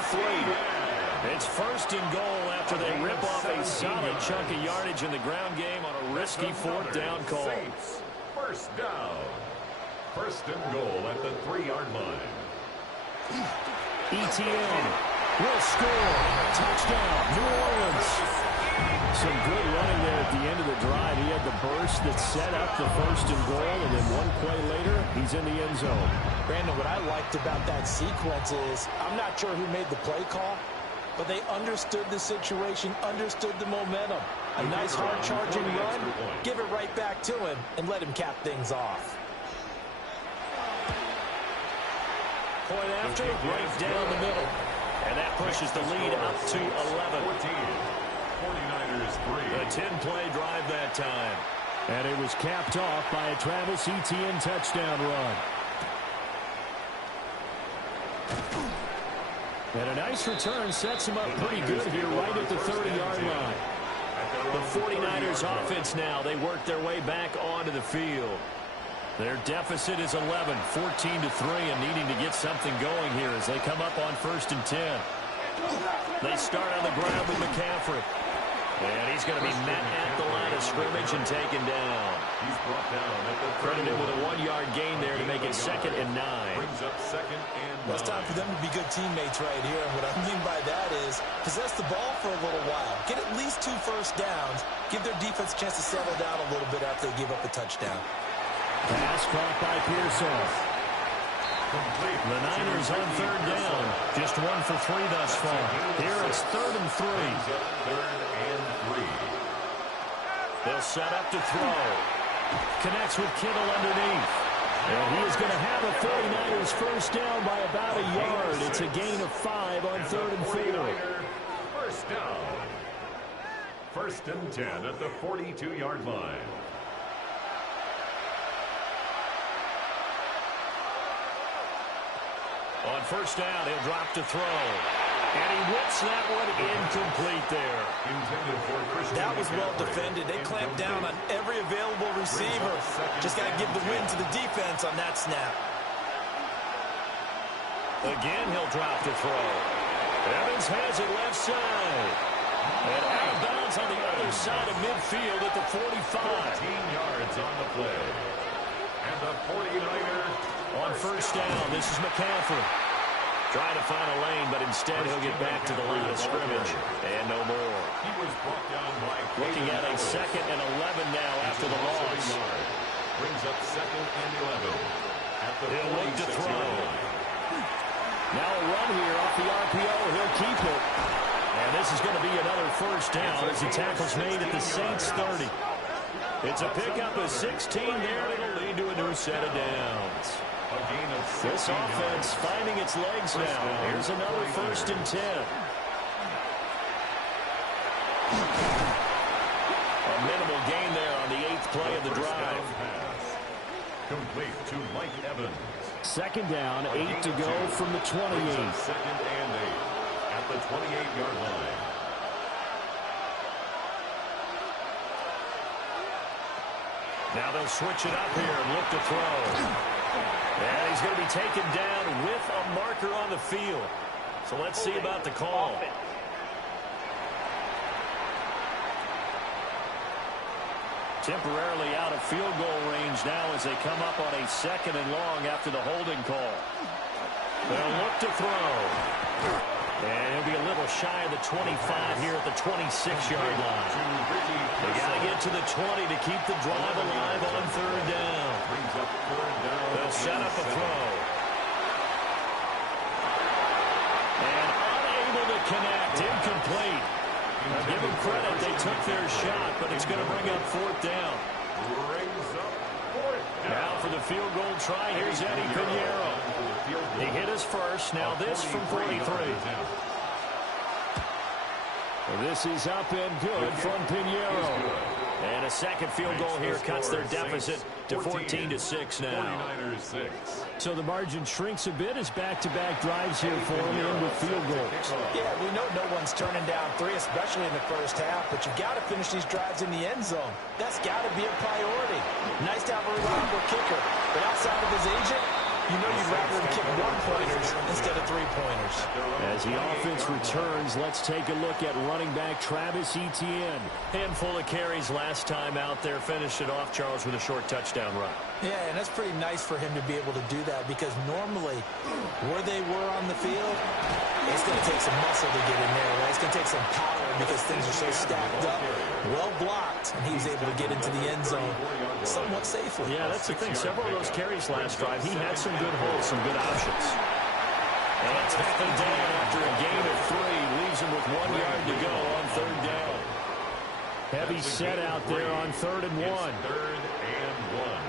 3. It's first and goal after they rip off a solid chunk of yardage in the ground game on a risky fourth down call. Saints, first down. First and goal at the 3-yard line. ETN will score. Touchdown, New Orleans. Some good running there at the end of the drive. He had the burst that set up the first and goal, and then one play later, he's in the end zone. Brandon, what I liked about that sequence is I'm not sure who made the play call, but they understood the situation, understood the momentum. A nice hard-charging run, give it right back to him, and let him cap things off. Point after, right down the middle. And that pushes the lead up to 11. 14. 49ers 3. A 10-play drive that time. And it was capped off by a Travis Etienne touchdown run. And a nice return sets him up pretty good here right at the 30-yard line. The 49ers offense now, they work their way back onto the field. Their deficit is 11, 14-3, and needing to get something going here as they come up on first and 10. They start on the ground with McCaffrey. And he's going to be met at the line of scrimmage and taken down. He's brought down at the Credited with a 1-yard gain there to make it second and 9. Brings up second and 9. Well, it's time for them to be good teammates right here, and what I mean by that is possess the ball for a little while. Get at least 2 first downs. Give their defense a chance to settle down a little bit after they give up a touchdown. Pass caught by Pearson. The Niners on third down. Just 1 for 3 thus far. Here it's third and 3. Third and 3. They'll set up to throw. Connects with Kittle underneath. And he is going to have a 49ers first down by about a yard. It's a gain of 5 on third and 4. First down. First and 10 at the 42-yard line. On first down, he'll drop to throw. And he whips that one incomplete there. Intended for Christian. That was well defended. They clamped down on every available receiver. Just got to give the win to the defense on that snap. Again, he'll drop to throw. Evans has it left side. And out of bounds on the other side of midfield at the 45. 14 yards on the play. And the 49er on first down, this is McCaffrey. Trying to find a lane, but instead he'll get back to the line of scrimmage. And no more. He was brought down by looking at a second and 11 now after the loss. Brings up second and 11. At the he'll look to throw. Now a run here off the RPO. He'll keep it. And this is going to be another first down as the tackle's made at the Saints 30. It's a pickup of 16 there. It'll lead to a new set of downs. This offense finding its legs now. Here's another first and 10. A minimal gain there on the 8th play of the drive. Complete to Mike Evans. Second down, 8 to go from the 28. Second and 8 at the 28-yard line. Now they'll switch it up here and look to throw. And he's going to be taken down with a marker on the field. So let's see about the call. Temporarily out of field goal range now as they come up on a 2nd and long after the holding call. They'll look to throw. And he'll be a little shy of the 25 here at the 26-yard line. They got to get to the 20 to keep the drive alive on 3rd down. They'll set up a throw. And unable to connect. Incomplete. Now give them credit. They took their shot, but it's going to bring up 4th down. Now for the field goal try, here's Eddie Pinheiro. He hit his first. Now this from 43. Well, this is up and good from Pinheiro. And a second field goal here cuts their deficit to 14-6 now. So the margin shrinks a bit as back-to-back drives here for him in with field goals. Yeah, we know no one's turning down 3, especially in the first half, but you've got to finish these drives in the end zone. That's got to be a priority. Nice to have a reliable kicker, but outside of his agent, you know you'd rather him kick 1-pointers instead of 3-pointers. As the offense returns, let's take a look at running back Travis Etienne. Handful of carries last time out there. Finished it off, Charles, with a short touchdown run. Yeah, and that's pretty nice for him to be able to do that because normally where they were on the field, it's going to take some muscle to get in there, right? It's going to take some power because things are so stacked up, well blocked, and he was able to get into the end zone somewhat safely. Yeah, that's the thing. Several of those carries last drive, he had some good holes, some good options. And tackled down after a gain of 3, leaves him with 1 yard to go on 3rd down. Heavy set out there on 3rd and 1. 3rd and 1.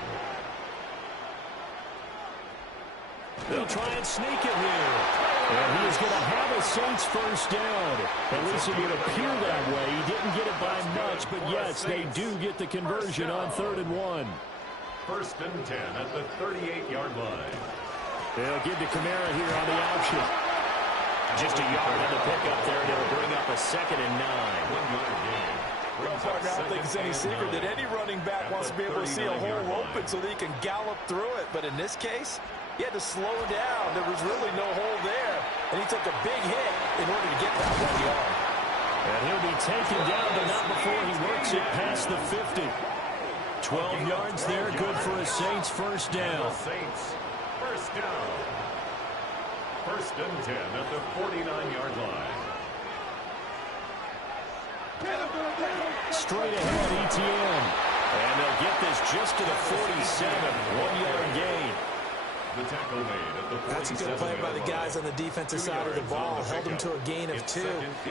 They'll try and sneak it here. And he is going to have a Saints first down. At least it would appear that way. He didn't get it by much, but yes, they do get the conversion on 3rd and 1. 1st and 10 at the 38-yard line. They'll give to Kamara here on the option. Just a yard on the pickup there. They'll bring up a 2nd and 9. 1-yard gain. Well, partner, I don't think it's any secret that any running back wants to be able to see a hole open so that he can gallop through it. But in this case, he had to slow down. There was really no hole there. And he took a big hit in order to get that 1 yard. And he'll be taken down, but not before he works it past the 50. 12 yards there, good for a Saints first down. Saints first down. 1st and 10 at the 49-yard line. Straight ahead, Etienne. And they'll get this just to the 47. 1-yard gain. The tackle made at the 47. That's a good play by the guys on the defensive side of the ball. Held them to a gain of 2.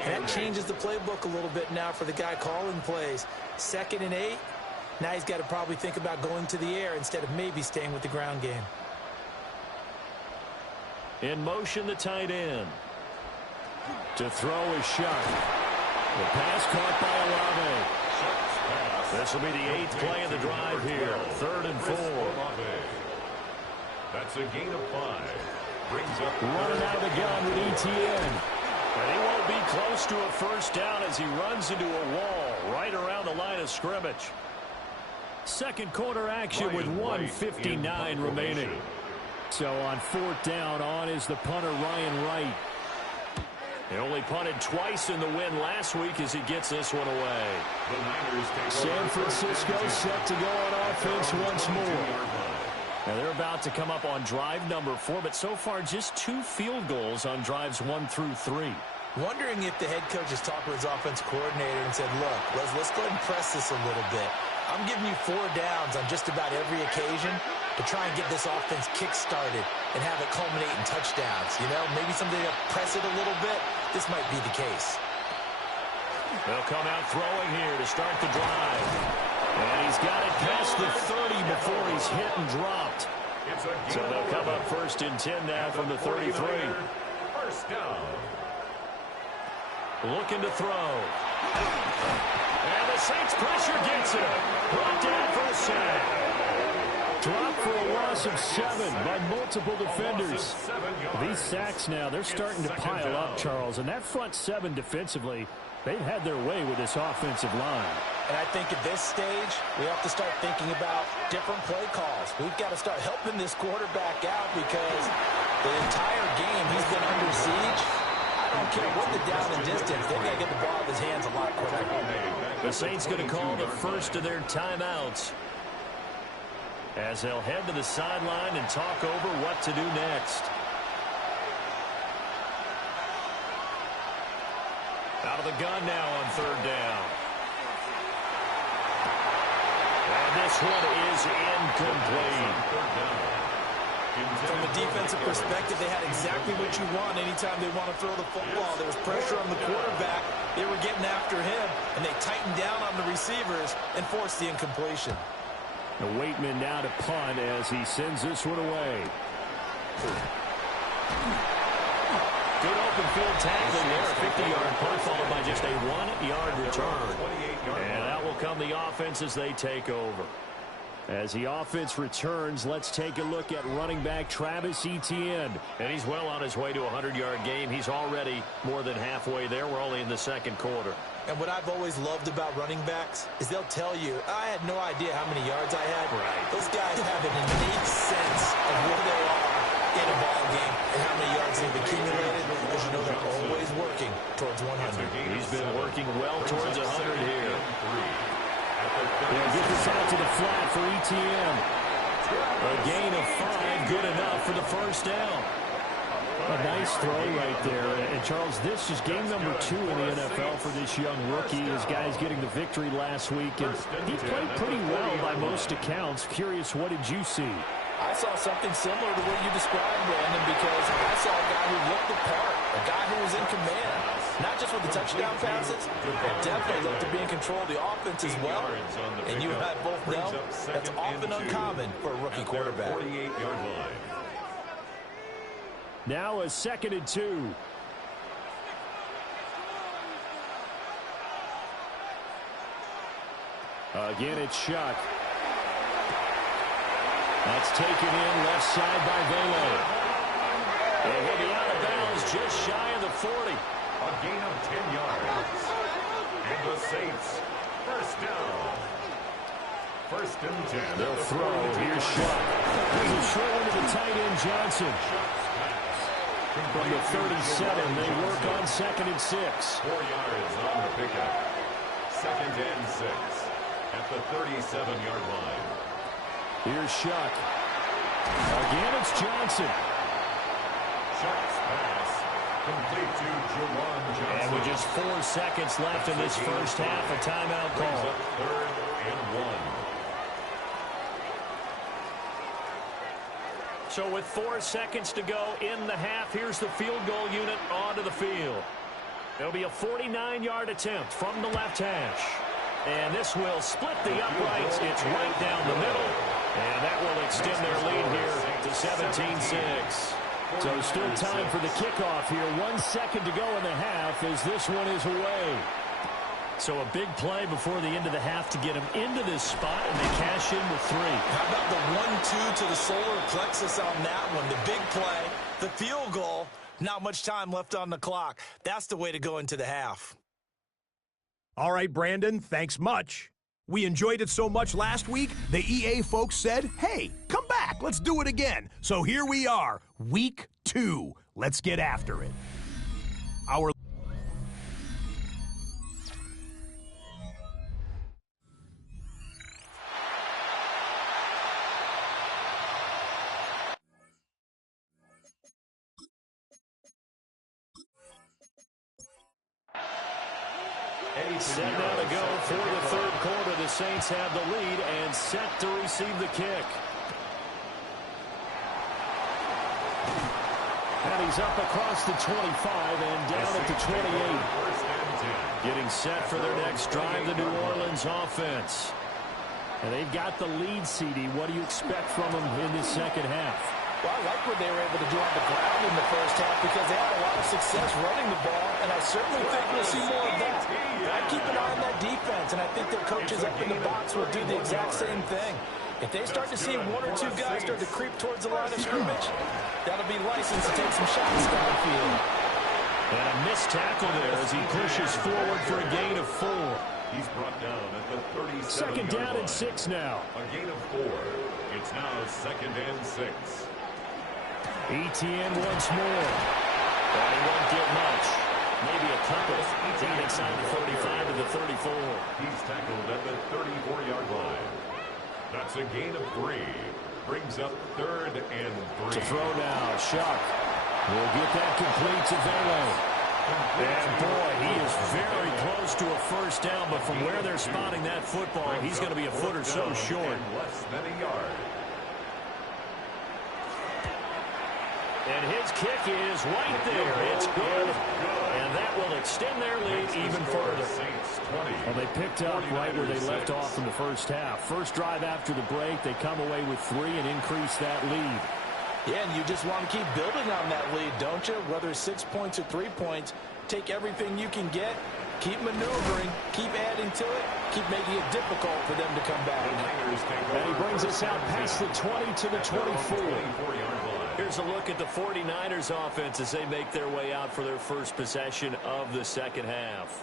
And that changes the playbook a little bit now for the guy calling plays. 2nd and 8. Now he's got to probably think about going to the air instead of maybe staying with the ground game. In motion, the tight end. To throw is Sharp. The pass caught by Olave. This will be the 8th play of the drive here. 3rd and 4. That's a gain of 5. Brings up running out of the gun with Etienne. And he won't be close to a first down as he runs into a wall right around the line of scrimmage. Second quarter action with 1:59 remaining. So on 4th down, on is the punter Ryan Wright. He only punted twice in the win last week as he gets this one away. San Francisco set to go on offense once more. Now they're about to come up on drive number 4, but so far just 2 field goals on drives 1 through 3. Wondering if the head coach has talked with his offense coordinator and said, look, let's go ahead and press this a little bit. I'm giving you 4 downs on just about every occasion to try and get this offense kick-started and have it culminate in touchdowns. You know, maybe something to press it a little bit. This might be the case. They'll come out throwing here to start the drive. And he's got it past the 30 before he's hit and dropped. So they'll come up 1st and 10 now from the 33. First down. Looking to throw. And the Saints pressure gets him. Brought down for a sack. Dropped for a loss of 7 by multiple defenders. These sacks now, they're starting to pile up, Charles. And that front 7 defensively, they've had their way with this offensive line. And I think at this stage, we have to start thinking about different play calls. We've got to start helping this quarterback out because the entire game he's been under siege. I don't care what the down and distance. They've got to get the ball in his hands a lot quicker. The Saints going to call the first of their timeouts as they'll head to the sideline and talk over what to do next. Out of the gun now on third down. And this one is incomplete. From a defensive perspective, they had exactly what you want anytime they want to throw the football. There was pressure on the quarterback. They were getting after him, and they tightened down on the receivers and forced the incompletion. The Waitman now to punt as he sends this one away. Good open field tackling there. 50-yard punt followed by just a 1-yard return. And that will come the offense as they take over. As the offense returns, let's take a look at running back Travis Etienne. And he's well on his way to a 100-yard game. He's already more than halfway there. We're only in the second quarter. And what I've always loved about running backs is they'll tell you, I had no idea how many yards I had. Right. Those guys have an innate sense of where they are in a ball game and how many yards they've accumulated, because you know they're always working towards 100. He's been working well towards 100 here. They'll get this out to the flat for Etienne. A gain of 5, good enough for the first down. A nice throw right there. And, Charles, this is game number 2 in the NFL for this young rookie. His guys getting the victory last week, and he played pretty well by most accounts. Curious, what did you see? I saw something similar to what you described, Brandon, because I saw a guy who looked the part, a guy who was in command, not just with the touchdown passes, but definitely looked to be in control of the offense as well. And you and I both know that's often uncommon for a rookie quarterback. 48-yard line. Now a 2nd and 2. Again, it's Shuck. That's taken in left side by Velo. And he'll be out of bounds just shy of the 40. A gain of 10 yards. And the Saints, first down. 1st and 10. They'll throw. Here's Shuck. There's a short one to the tight end, Johnson. From the 37, they work on 2nd and 6. 4 yards on the pickup. 2nd and 6 at the 37-yard line. Here's Shuck. Again, it's Johnson. Shuck's pass complete to Juwan Johnson. And with just 4 seconds left in this first half, a timeout Brings call. up 3rd and 1. So with 4 seconds to go in the half, here's the field goal unit onto the field. It'll be a 49-yard attempt from the left hash. And this will split the uprights. It's right down the middle. And that will extend their lead here to 17-6. So still time for the kickoff here. 1 second to go in the half as this one is away. So a big play before the end of the half to get them into this spot, and they cash in with 3. How about the 1-2 to the solar plexus on that one? The big play, the field goal, not much time left on the clock. That's the way to go into the half. All right, Brandon, thanks much. We enjoyed it so much last week, the EA folks said, hey, come back, let's do it again. So here we are, week 2. Let's get after it. Our Set now to go for the third quarter. The Saints have the lead and set to receive the kick. And he's up across the 25 and down at the 28. Getting set for their next drive, the New Orleans offense. And they've got the lead, CD. What do you expect from them in this second half? Well, I like what they were able to do on the ground in the first half because they had a lot of success running the ball, and I certainly think we'll see more of that. But I keep an eye on that defense, and I think their coaches up in the box will do the exact same thing. If they start to see 1 or 2 guys start to creep towards the line of scrimmage, that'll be license to take some shots downfield. And a missed tackle there as he pushes forward for a gain of 4. He's brought down at the 37 Second down and 6 now. A gain of 4. It's now 2nd and 6. ETN once more. But he won't get much. Maybe a couple. Down inside the 35 to the 34. He's tackled at the 34-yard line. That's a gain of 3. Brings up 3rd and 3. To throw now, Shuck will get that complete to Velo. And boy, he is very close to a first down, but from where they're spotting that football, he's going to be a foot or so short. Less than a yard. And his kick is right there. It's good. And that will extend their lead even further. Well, they picked up right where they left off in the first half. First drive after the break, they come away with 3 and increase that lead. Yeah, and you just want to keep building on that lead, don't you? Whether it's 6 points or 3 points, take everything you can get, keep maneuvering, keep adding to it, keep making it difficult for them to come back. And he brings us out past the 20 to the 24. Here's a look at the 49ers offense as they make their way out for their first possession of the second half.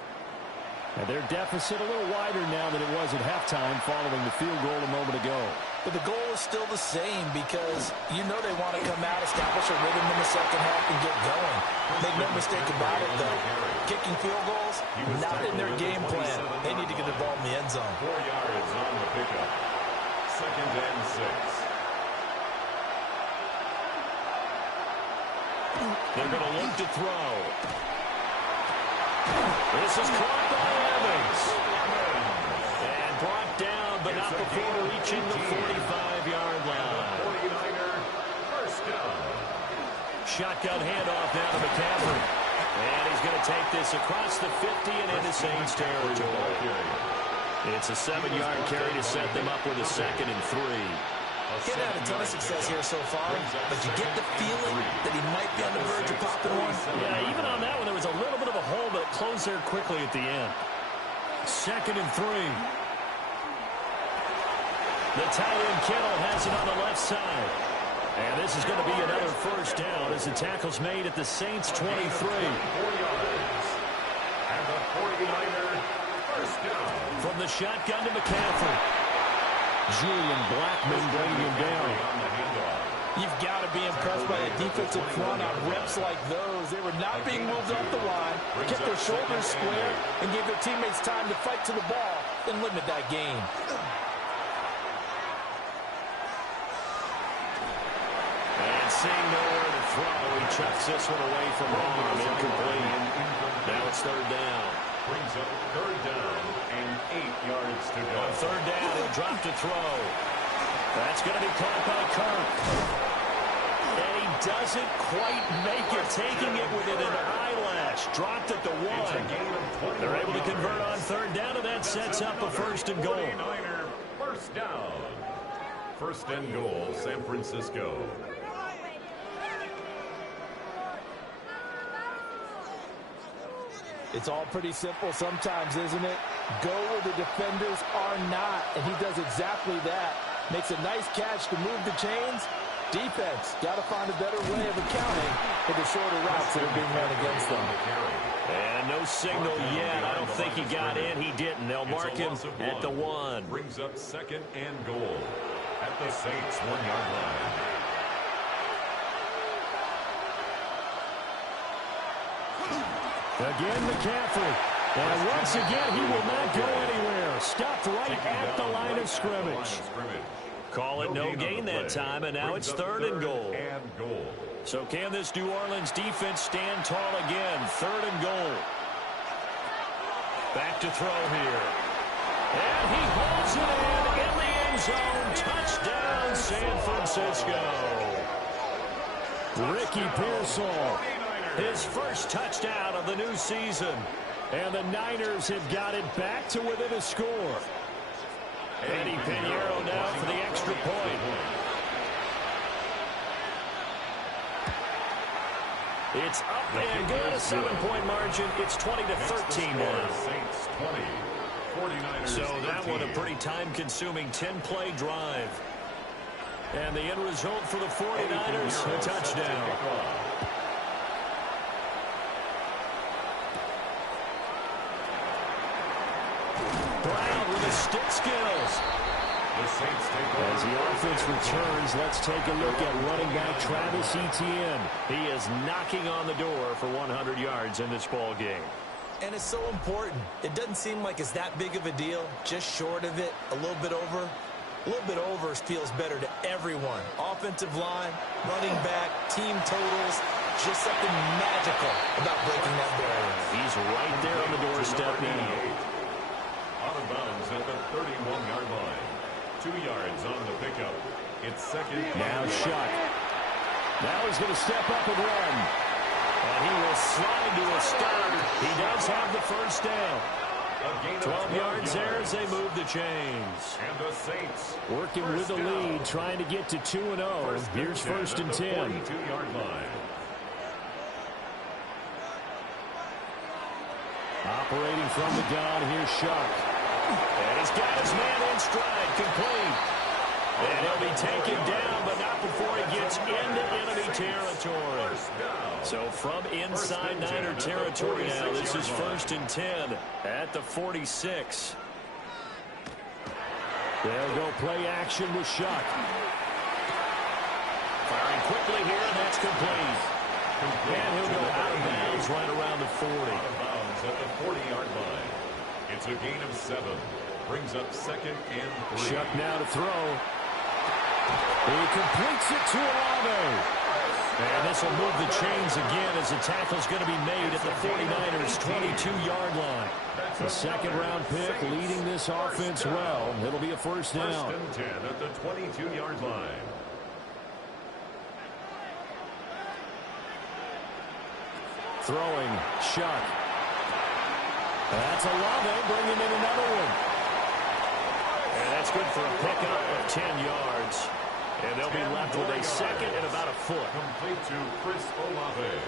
And their deficit a little wider now than it was at halftime following the field goal a moment ago. But the goal is still the same because you know they want to come out, establish a rhythm in the second half, and get going. Make no mistake about it, though. Kicking field goals, not in their game plan. They need to get the ball in the end zone. 4 yards on the pickup. 2nd and 6. They're going to look to throw. This is caught by Evans. And brought down, but not before reaching the 45-yard line. 49er, first down. Shotgun handoff now to McCaffrey. And he's going to take this across the 50 and into Saints territory. It's a 7-yard carry to set them up with a 2nd and 3. He's had a ton of success here so far, but you get the feeling that he might be on the verge of popping one. Yeah, even on that one, there was a little bit of a hole, but it closed there quickly at the end. 2nd and 3. The tight end Kittle has it on the left side. And this is going to be another first down as the tackle's made at the Saints 23. 4 yards. And the 49er, first down. From the shotgun to McCaffrey. Julian Blackmon bringing him down. You've got to be impressed by the defensive front on reps like those. They were not being moved off the line, kept their shoulders square, and gave their teammates time to fight to the ball and limit that gain. And seeing nowhere to throw, he chucks this one away from harm. Incomplete. Now it's 3rd down. Brings up 3rd down and 8 yards to go. On 3rd down, he'll drop to throw. That's going to be caught by Kirk. And he doesn't quite make it, taking it within an eyelash. Dropped at the 1. They're able to convert on 3rd down, and that sets up a 1st and goal. 49er, first down. 1st and goal, San Francisco. It's all pretty simple sometimes, isn't it? Go where the defenders are not, and he does exactly that. Makes a nice catch to move the chains. Defense, got to find a better way of accounting for the shorter routes that are being run against them. And no signal yet. I don't think he got in. He didn't. They'll mark him at the 1. Brings up 2nd and goal at the Saints 1-yard line. Again, McCaffrey. And once again, he will not go anywhere. Stopped right at the line of scrimmage. Call it no gain that time, and now it's 3rd and goal. So can this New Orleans defense stand tall again? 3rd and goal. Back to throw here. And he holds it in the end zone. Touchdown, San Francisco. Ricky Pearsall. His first touchdown of the new season. And the Niners have got it back to within a score. Eddie Pinheiro now for the extra point. It's up and good, a 7-point margin. It's 20-13 now. So that one a pretty time-consuming 10-play drive. And the end result for the 49ers, a touchdown. Brown with the stick skills. As the offense returns, let's take a look at running back Travis Etienne. He is knocking on the door for 100 yards in this ball game. And it's so important. It doesn't seem like it's that big of a deal. Just short of it, a little bit over. A little bit over feels better to everyone. Offensive line, running back, team totals. Just something magical about breaking that barrier. He's right there on the doorstep now. Out of bounds at the 31-yard line. 2 yards on the pickup. It's second. Now Shuck. Now he's going to step up and run. And he will slide to a stop. He does have the first down. 12 yards there as they move the chains. And the Saints working with the lead, trying to get to 2-0. Here's first and 10. 42-yard line. Operating from the gun, here's Shuck. And he's got his man in stride, complete. And he'll be taken down, but not before he gets into enemy territory. So from inside Niner territory now, this is first and 10 at the 46. They'll go play action with Shuck. Firing quickly here, and that's complete. And he'll go out of bounds right around the 40. Out of bounds at the 40-yard line. It's a gain of 7. Brings up second and 3. Shuck now to throw. He completes it to Olave. And this will move the chains again as the tackle's going to be made at the 49ers' 22-yard line. The second-round pick leading this offense well. It'll be a first down. First and 10 at the 22-yard line. Throwing, Shuck. That's Olave bringing in another one. And that's good for a pickup of 10 yards. And they'll be left with a second and about a foot. Complete to Chris Olave.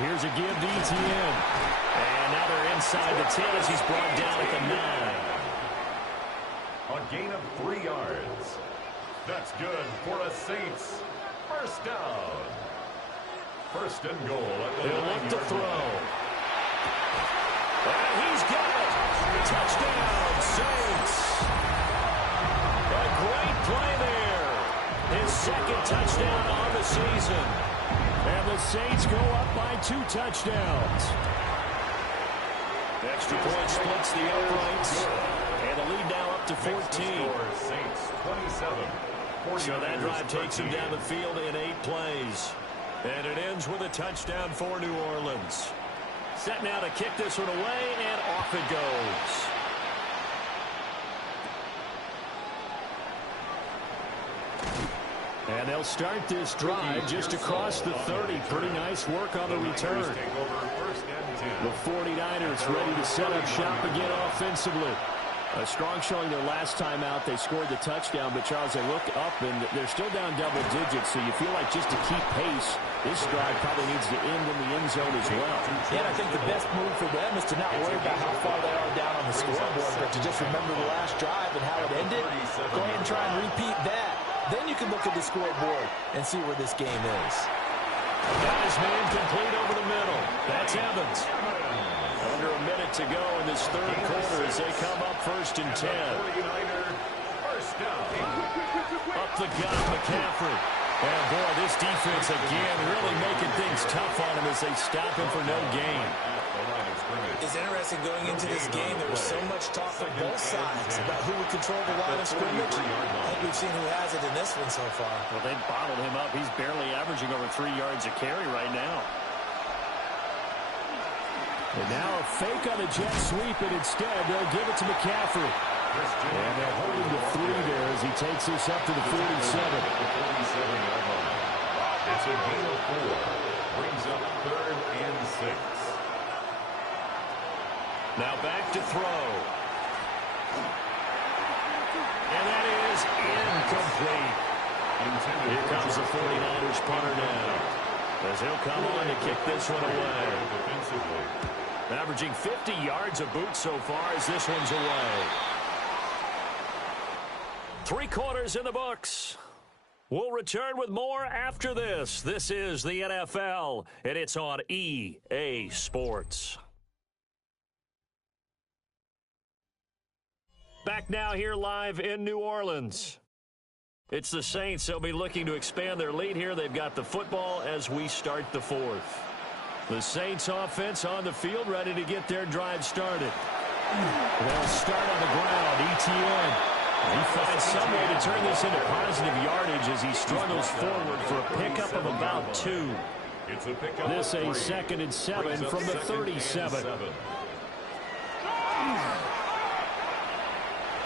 Here's a give to Etienne. And now they're inside the 10 as he's brought down at the 9. A gain of 3 yards. That's good for a Saints. First down. First and goal at the He'll look to 9-yard throw. line. And he's got it. Touchdown, Saints. A great play there. His second touchdown on the season. And the Saints go up by 2 touchdowns. Extra point splits the uprights. And the lead now up to 14. Saints 27. So that drive takes him down the field in 8 plays. And it ends with a touchdown for New Orleans. Set now to kick this one away, and off it goes. And they'll start this drive just across the 30. Pretty nice work on the return. The 49ers ready to set up shop again offensively. A strong showing their last time out. They scored the touchdown, but Charles, they look up and they're still down double digits, so you feel like just to keep pace, this drive probably needs to end in the end zone as well. Yeah, and I think the best move for them is to not worry about how far they are down on the scoreboard, but to just remember the last drive and how it ended. Go ahead and try and repeat that. Then you can look at the scoreboard and see where this game is. Got his man complete over the middle. That's Evans. Under a minute to go in this third quarter as they come up first and 10. Up the gut, McCaffrey. And boy, this defense again really making things tough on him as they stop him for no gain. It's interesting going into this game. There was so much talk from both sides about who would control the line of scrimmage. I think we've seen who has it in this one so far. Well, they bottled him up. He's barely averaging over 3 yards a carry right now. And now a fake on the jet sweep, and instead they'll give it to McCaffrey. And they'll hold him to 3 there as he takes this up to the 47. It's a gain of 4. Brings up third and 6. Now back to throw. And that is incomplete. Here comes the 49ers punter now, as he'll come on to kick this one away. Averaging 50 yards a boot so far as this one's away. 3 quarters in the books. We'll return with more after this. This is the NFL, and it's on EA Sports. Back now here live in New Orleans. It's the Saints. They'll be looking to expand their lead here. They've got the football as we start the fourth. The Saints offense on the field, ready to get their drive started. They'll start on the ground. Etienne. He finds some way to turn this into positive yardage as he struggles forward for a pickup of about 2. This a 2nd and 7 from the 37.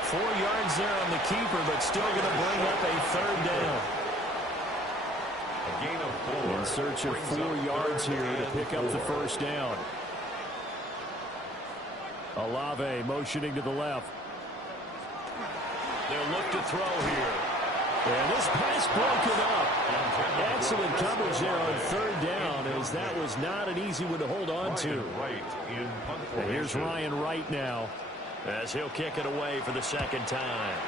4 yards there on the keeper, but still going to bring up a 3rd down. In search of 4 yards here to pick up the 1st down. Olave motioning to the left. They'll look to throw here. And this pass broken up. Excellent coverage there on 3rd down, as that was not an easy one to hold on to. And here's Ryan Wright now, as he'll kick it away for the 2nd time.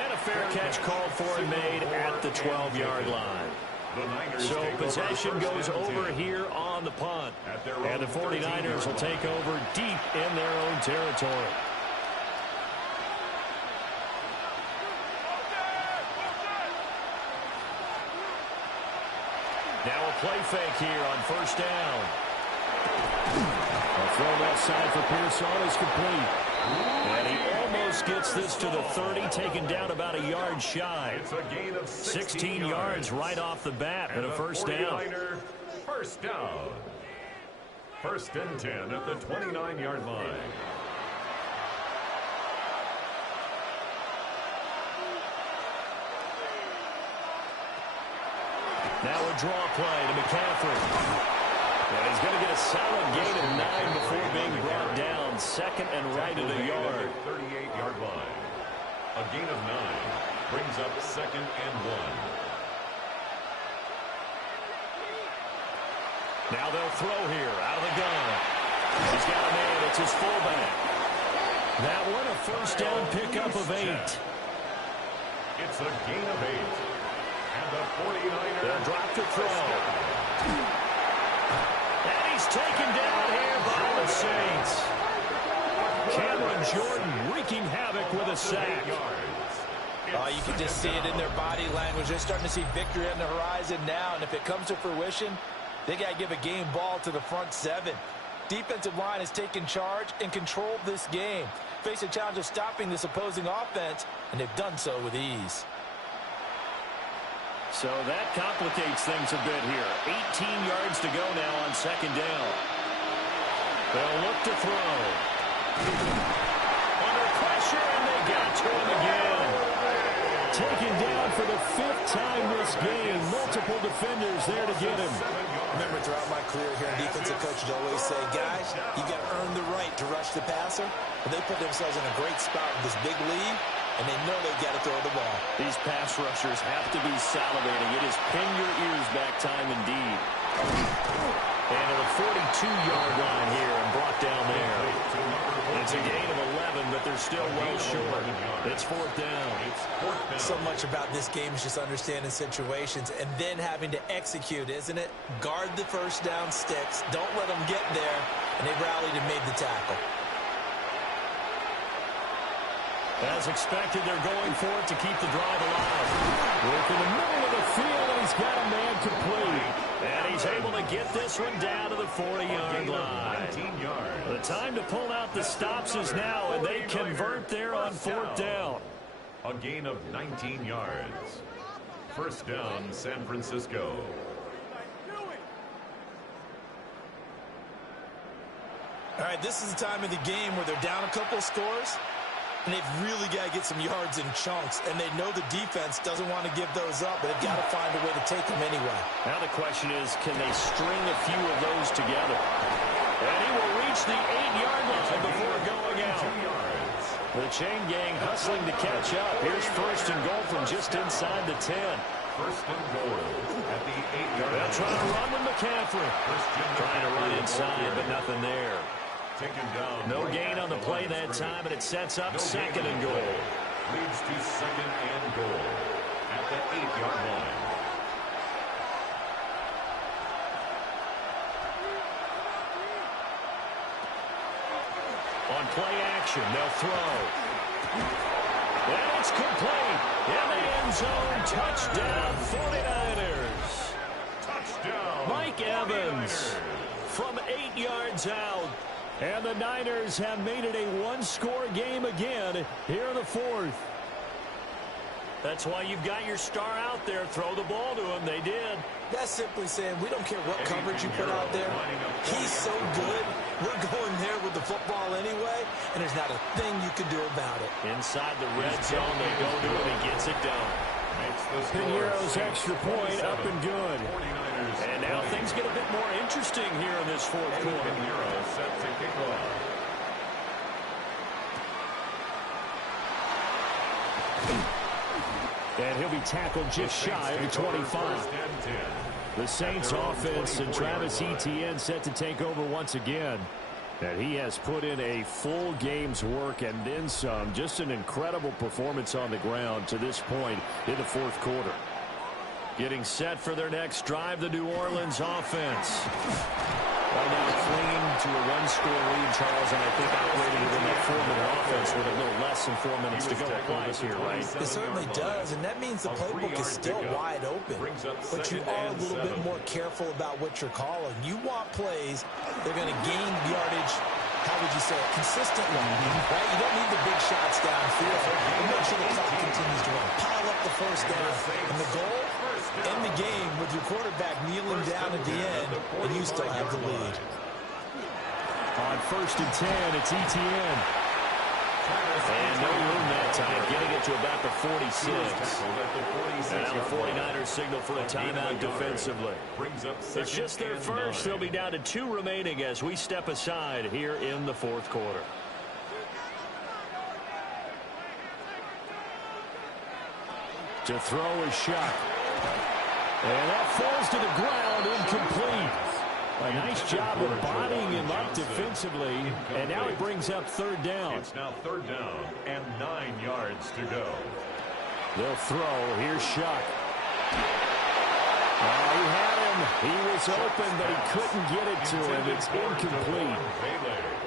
And a fair catch called for and made at the 12-yard line. So possession goes over here on the punt. And the 49ers will take over deep in their own territory. Now a play fake here on 1st down. A throw left side for Pearson is complete. And he almost gets this to the 30, taken down about a yard shy. 16 yards right off the bat and a 1st down. 1st down. 1st and 10 at the 29-yard line. Now a draw play to McCaffrey. And he's going to get a solid gain of 9 before being brought down. 2nd and right at a yard. 38-yard line. A gain of 9 brings up 2nd and 1. Now they'll throw here out of the gun. He's got a man. It's his fullback. That one a 1st down pickup of 8. It's a gain of 8. And the 49ers. They'll drop to throw. And he's taken down here by the Saints. Cameron Jordan wreaking havoc with a sack. You can just see it in their body language. They're starting to see victory on the horizon now, and if it comes to fruition, they got to give a game ball to the front 7. Defensive line has taken charge and controlled this game. Face a challenge of stopping this opposing offense, and they've done so with ease. So that complicates things a bit here. 18 yards to go now on 2nd down. They'll look to throw. Under pressure, and they got to him again. Taken down for the 5th time this game. Multiple defenders there to get him. Remember, throughout my career here, defensive coaches always say, guys, you got to earn the right to rush the passer. But they put themselves in a great spot with this big lead, and they know they've got to throw the ball. These pass rushers have to be salivating. It is pin your ears back time indeed. And to the 42-yard line here and brought down there. It's a gain of 11, but they're still well short. It's 4th down. So much about this game is just understanding situations and then having to execute, isn't it? Guard the 1st down sticks. Don't let them get there. And they rallied and made the tackle. As expected, they're going for it to keep the drive alive. Work in the middle of the field, and he's got a man complete. And he's able to get this one down to the 40-yard line. The time to pull out the stops is now, and they convert there on 4th down. A gain of 19 yards. 1st down, San Francisco. All right, this is the time of the game where they're down a couple of scores, and they've really got to get some yards in chunks, and they know the defense doesn't want to give those up, but they've got to find a way to take them anyway. Now the question is, can they string a few of those together? And he will reach the 8-yard line before going out. The chain gang hustling to catch up. Here's 1st and goal from just inside the 10. 1st and goal at the 8-yard line. They'll try to run with McCaffrey. Trying to run inside, but nothing there. No gain on the play that time, and it sets up 2nd and goal. Leads to 2nd and goal at the 8-yard line. On play action, they'll throw. And it's complete. In the end zone, touchdown 49ers. Touchdown. Mike Evans from 8 yards out. And the Niners have made it a one-score game again here in the fourth. That's why you've got your star out there. Throw the ball to him. They did. That's simply saying we don't care what coverage you put out there. He's so good. We're going there with the football anyway, and there's not a thing you can do about it. Inside the red zone, they go to him. He gets it done. Pinheiro's extra point up and good. And now things get a bit more interesting here in this fourth quarter. Set to kick off. And he'll be tackled just shy of the 25. The Saints offense and Travis Etienne set to take over once again. And he has put in a full game's work and then some. Just an incredible performance on the ground to this point in the fourth quarter. Getting set for their next drive, the New Orleans offense. Right now clinging to a one-score lead, Charles, and I think operating within that 4-minute offense with a little less than 4 minutes to go applies here, right? It certainly does, and that means the playbook is still wide open. But you are a little bit more careful about what you're calling. You want plays, they're going to gain yardage, how would you say it, consistently, right? You don't need the big shots downfield. You make sure the clock continues to run. Pile up the first down. And the goal, end the game with your quarterback kneeling down at the end, and you still have the lead. On 1st and 10, it's Etienne. And no room that time, getting it to about the 46. And now the 49ers signal for a timeout defensively. It's just their first. They'll be down to 2 remaining as we step aside here in the fourth quarter. To throw is shot. And that falls to the ground, incomplete. A nice job of bodying him up defensively, and now it brings up 3rd down. It's now 3rd down and 9 yards to go. They'll throw. Here's Shuck. He had him. He was open, but he couldn't get it to him. It's incomplete.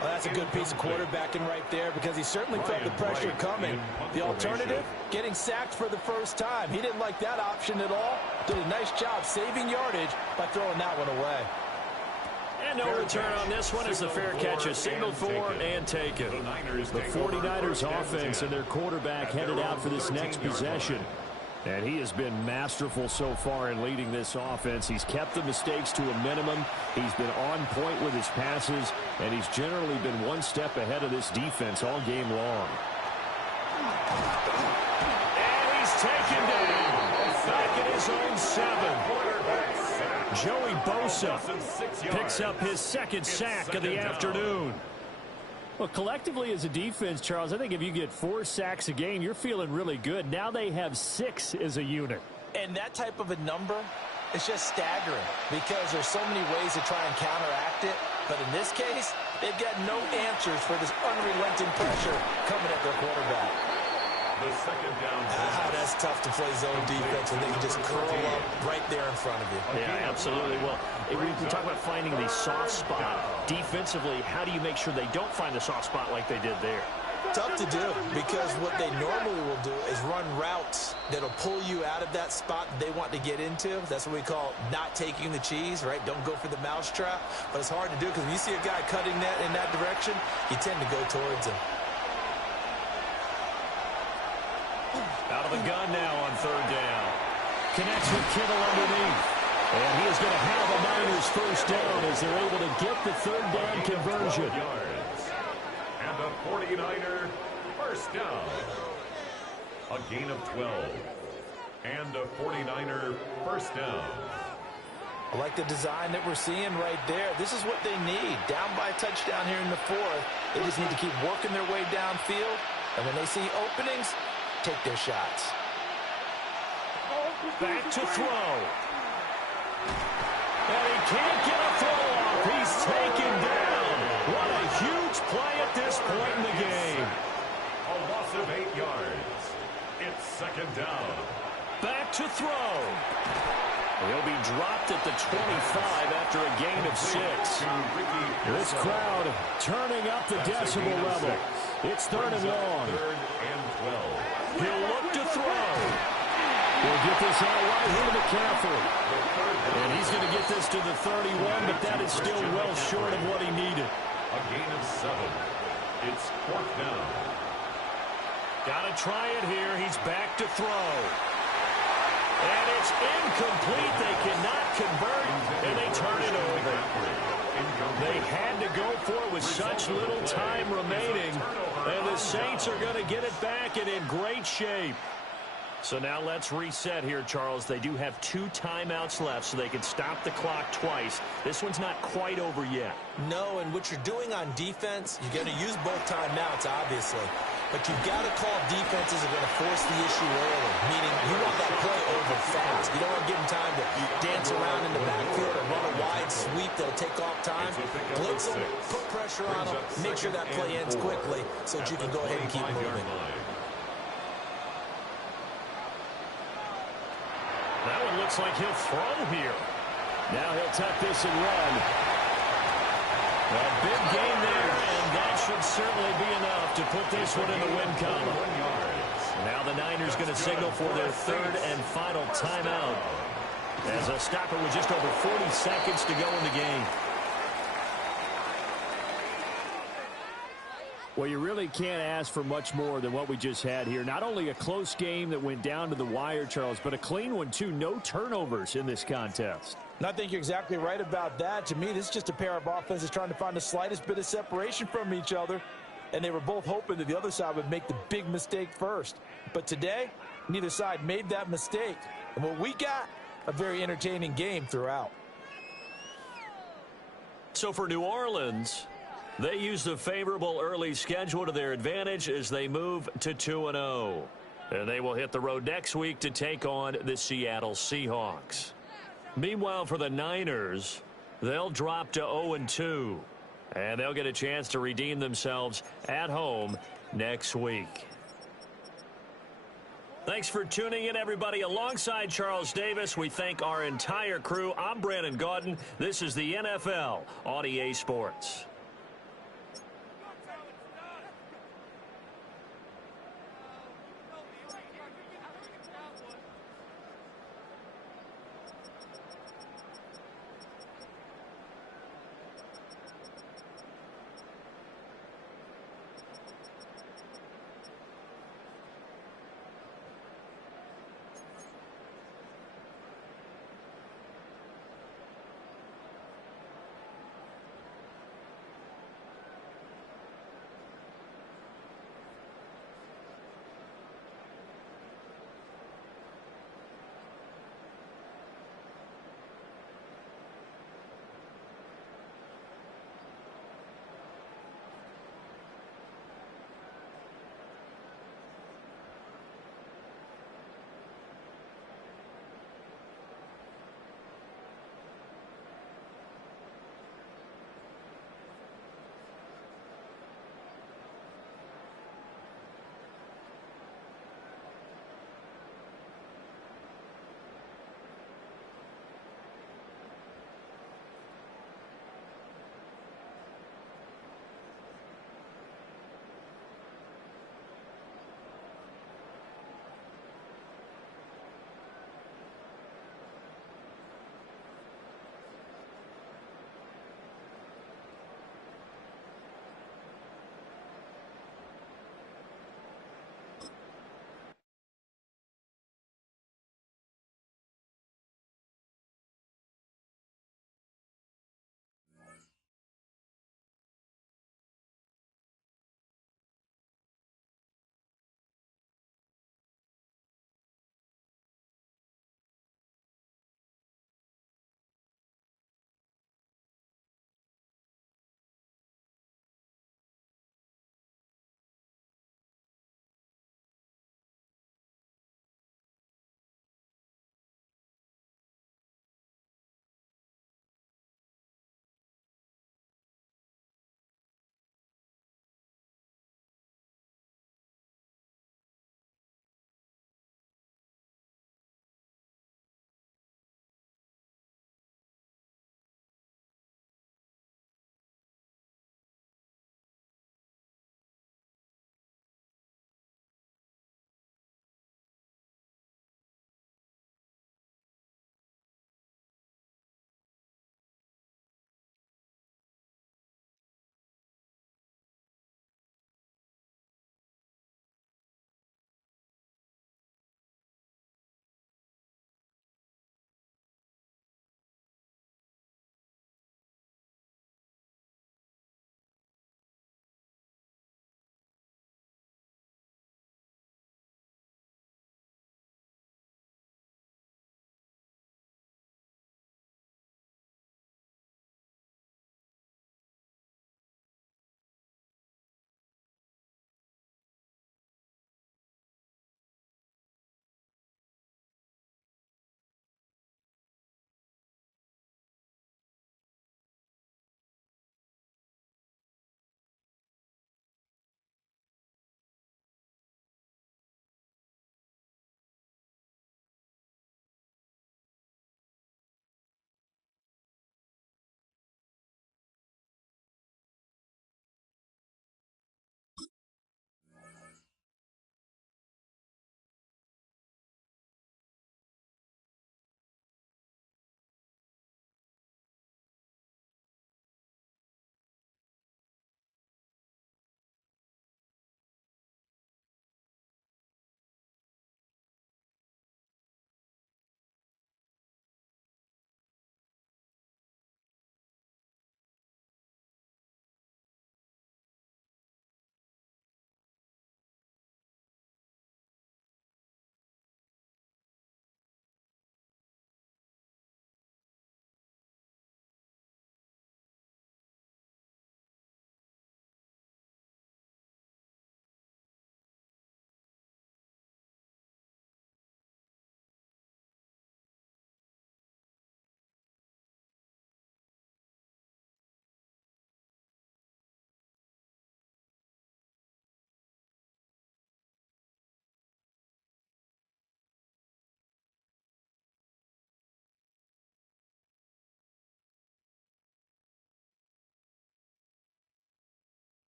Well, that's a good piece of quarterbacking right there because he certainly felt the pressure coming. The alternative, getting sacked for the first time. He didn't like that option at all. Did a nice job saving yardage by throwing that one away. And no return on this one as the fair catch is signaled for and taken. The 49ers offense and their quarterback headed out for this next possession. And he has been masterful so far in leading this offense. He's kept the mistakes to a minimum. He's been on point with his passes, and he's generally been one step ahead of this defense all game long. And he's taken down. Back in his own 7. Joey Bosa picks up his 2nd sack of the afternoon. Well, collectively as a defense, Charles, I think if you get 4 sacks a game, you're feeling really good. Now they have 6 as a unit. And that type of a number is just staggering because there's so many ways to try and counteract it. But in this case, they've got no answers for this unrelenting pressure coming at their quarterback. The 2nd down. That's tough to play zone defense and they can just curl up right there in front of you. Yeah, absolutely. Well, we talk about finding the soft spot. Defensively, how do you make sure they don't find the soft spot like they did there? Tough to do because what they normally will do is run routes that'll pull you out of that spot they want to get into. That's what we call not taking the cheese, right? Don't go for the mousetrap. But it's hard to do because when you see a guy cutting that in that direction, you tend to go towards him. Out of the gun now on 3rd down. Connects with Kittle underneath. And he is going to have a Niners 1st down as they're able to get the 3rd down conversion. And a 49er 1st down. A gain of 12. And a 49er 1st down. I like the design that we're seeing right there. This is what they need. Down by a touchdown here in the 4th. They just need to keep working their way downfield. And when they see openings, take their shots. Back to throw. And he can't get a throw off. He's taken down. What a huge play at this point in the game. A loss of 8 yards. It's 2nd down. Back to throw. He'll be dropped at the 25 after a gain of 6. This crowd turning up the decibel level. It's 3rd and long. He'll look to throw. He'll get this out right here to McCaffrey. And he's going to get this to the 31, but that is still well short of what he needed. A gain of 7. It's 4th down. Got to try it here. He's back to throw. And it's incomplete. They cannot convert, and they turn it over. They had to go for it with such little time remaining, and the Saints are going to get it back and in great shape. So now let's reset here, Charles. They do have 2 timeouts left, so they can stop the clock twice. This one's not quite over yet. No, and what you're doing on defense, you're going to use both timeouts, obviously. But you've got to call defenses that are going to force the issue early, meaning you want that play over fast. You don't want to give them time to dance around in the backfield or run a wide sweep that'll take off time. Blitz them, put pressure on them, make sure that play ends quickly so that you can go ahead and keep moving. That one looks like he'll throw here. Now he'll tuck this and run. A big gain there, and that should certainly be enough to put this one in the win column. Now the Niners going to signal for their 3rd and final timeout as a stopper with just over 40 seconds to go in the game. Well, you really can't ask for much more than what we just had here. Not only a close game that went down to the wire, Charles, but a clean one, too. No turnovers in this contest. And I think you're exactly right about that. To me, this is just a pair of offenses trying to find the slightest bit of separation from each other. And they were both hoping that the other side would make the big mistake first. But today, neither side made that mistake. And what we got, a very entertaining game throughout. So for New Orleans, they use the favorable early schedule to their advantage as they move to 2-0. And they will hit the road next week to take on the Seattle Seahawks. Meanwhile, for the Niners, they'll drop to 0-2. And they'll get a chance to redeem themselves at home next week. Thanks for tuning in, everybody. Alongside Charles Davis, we thank our entire crew. I'm Brandon Gaudin. This is the NFL on EA Sports.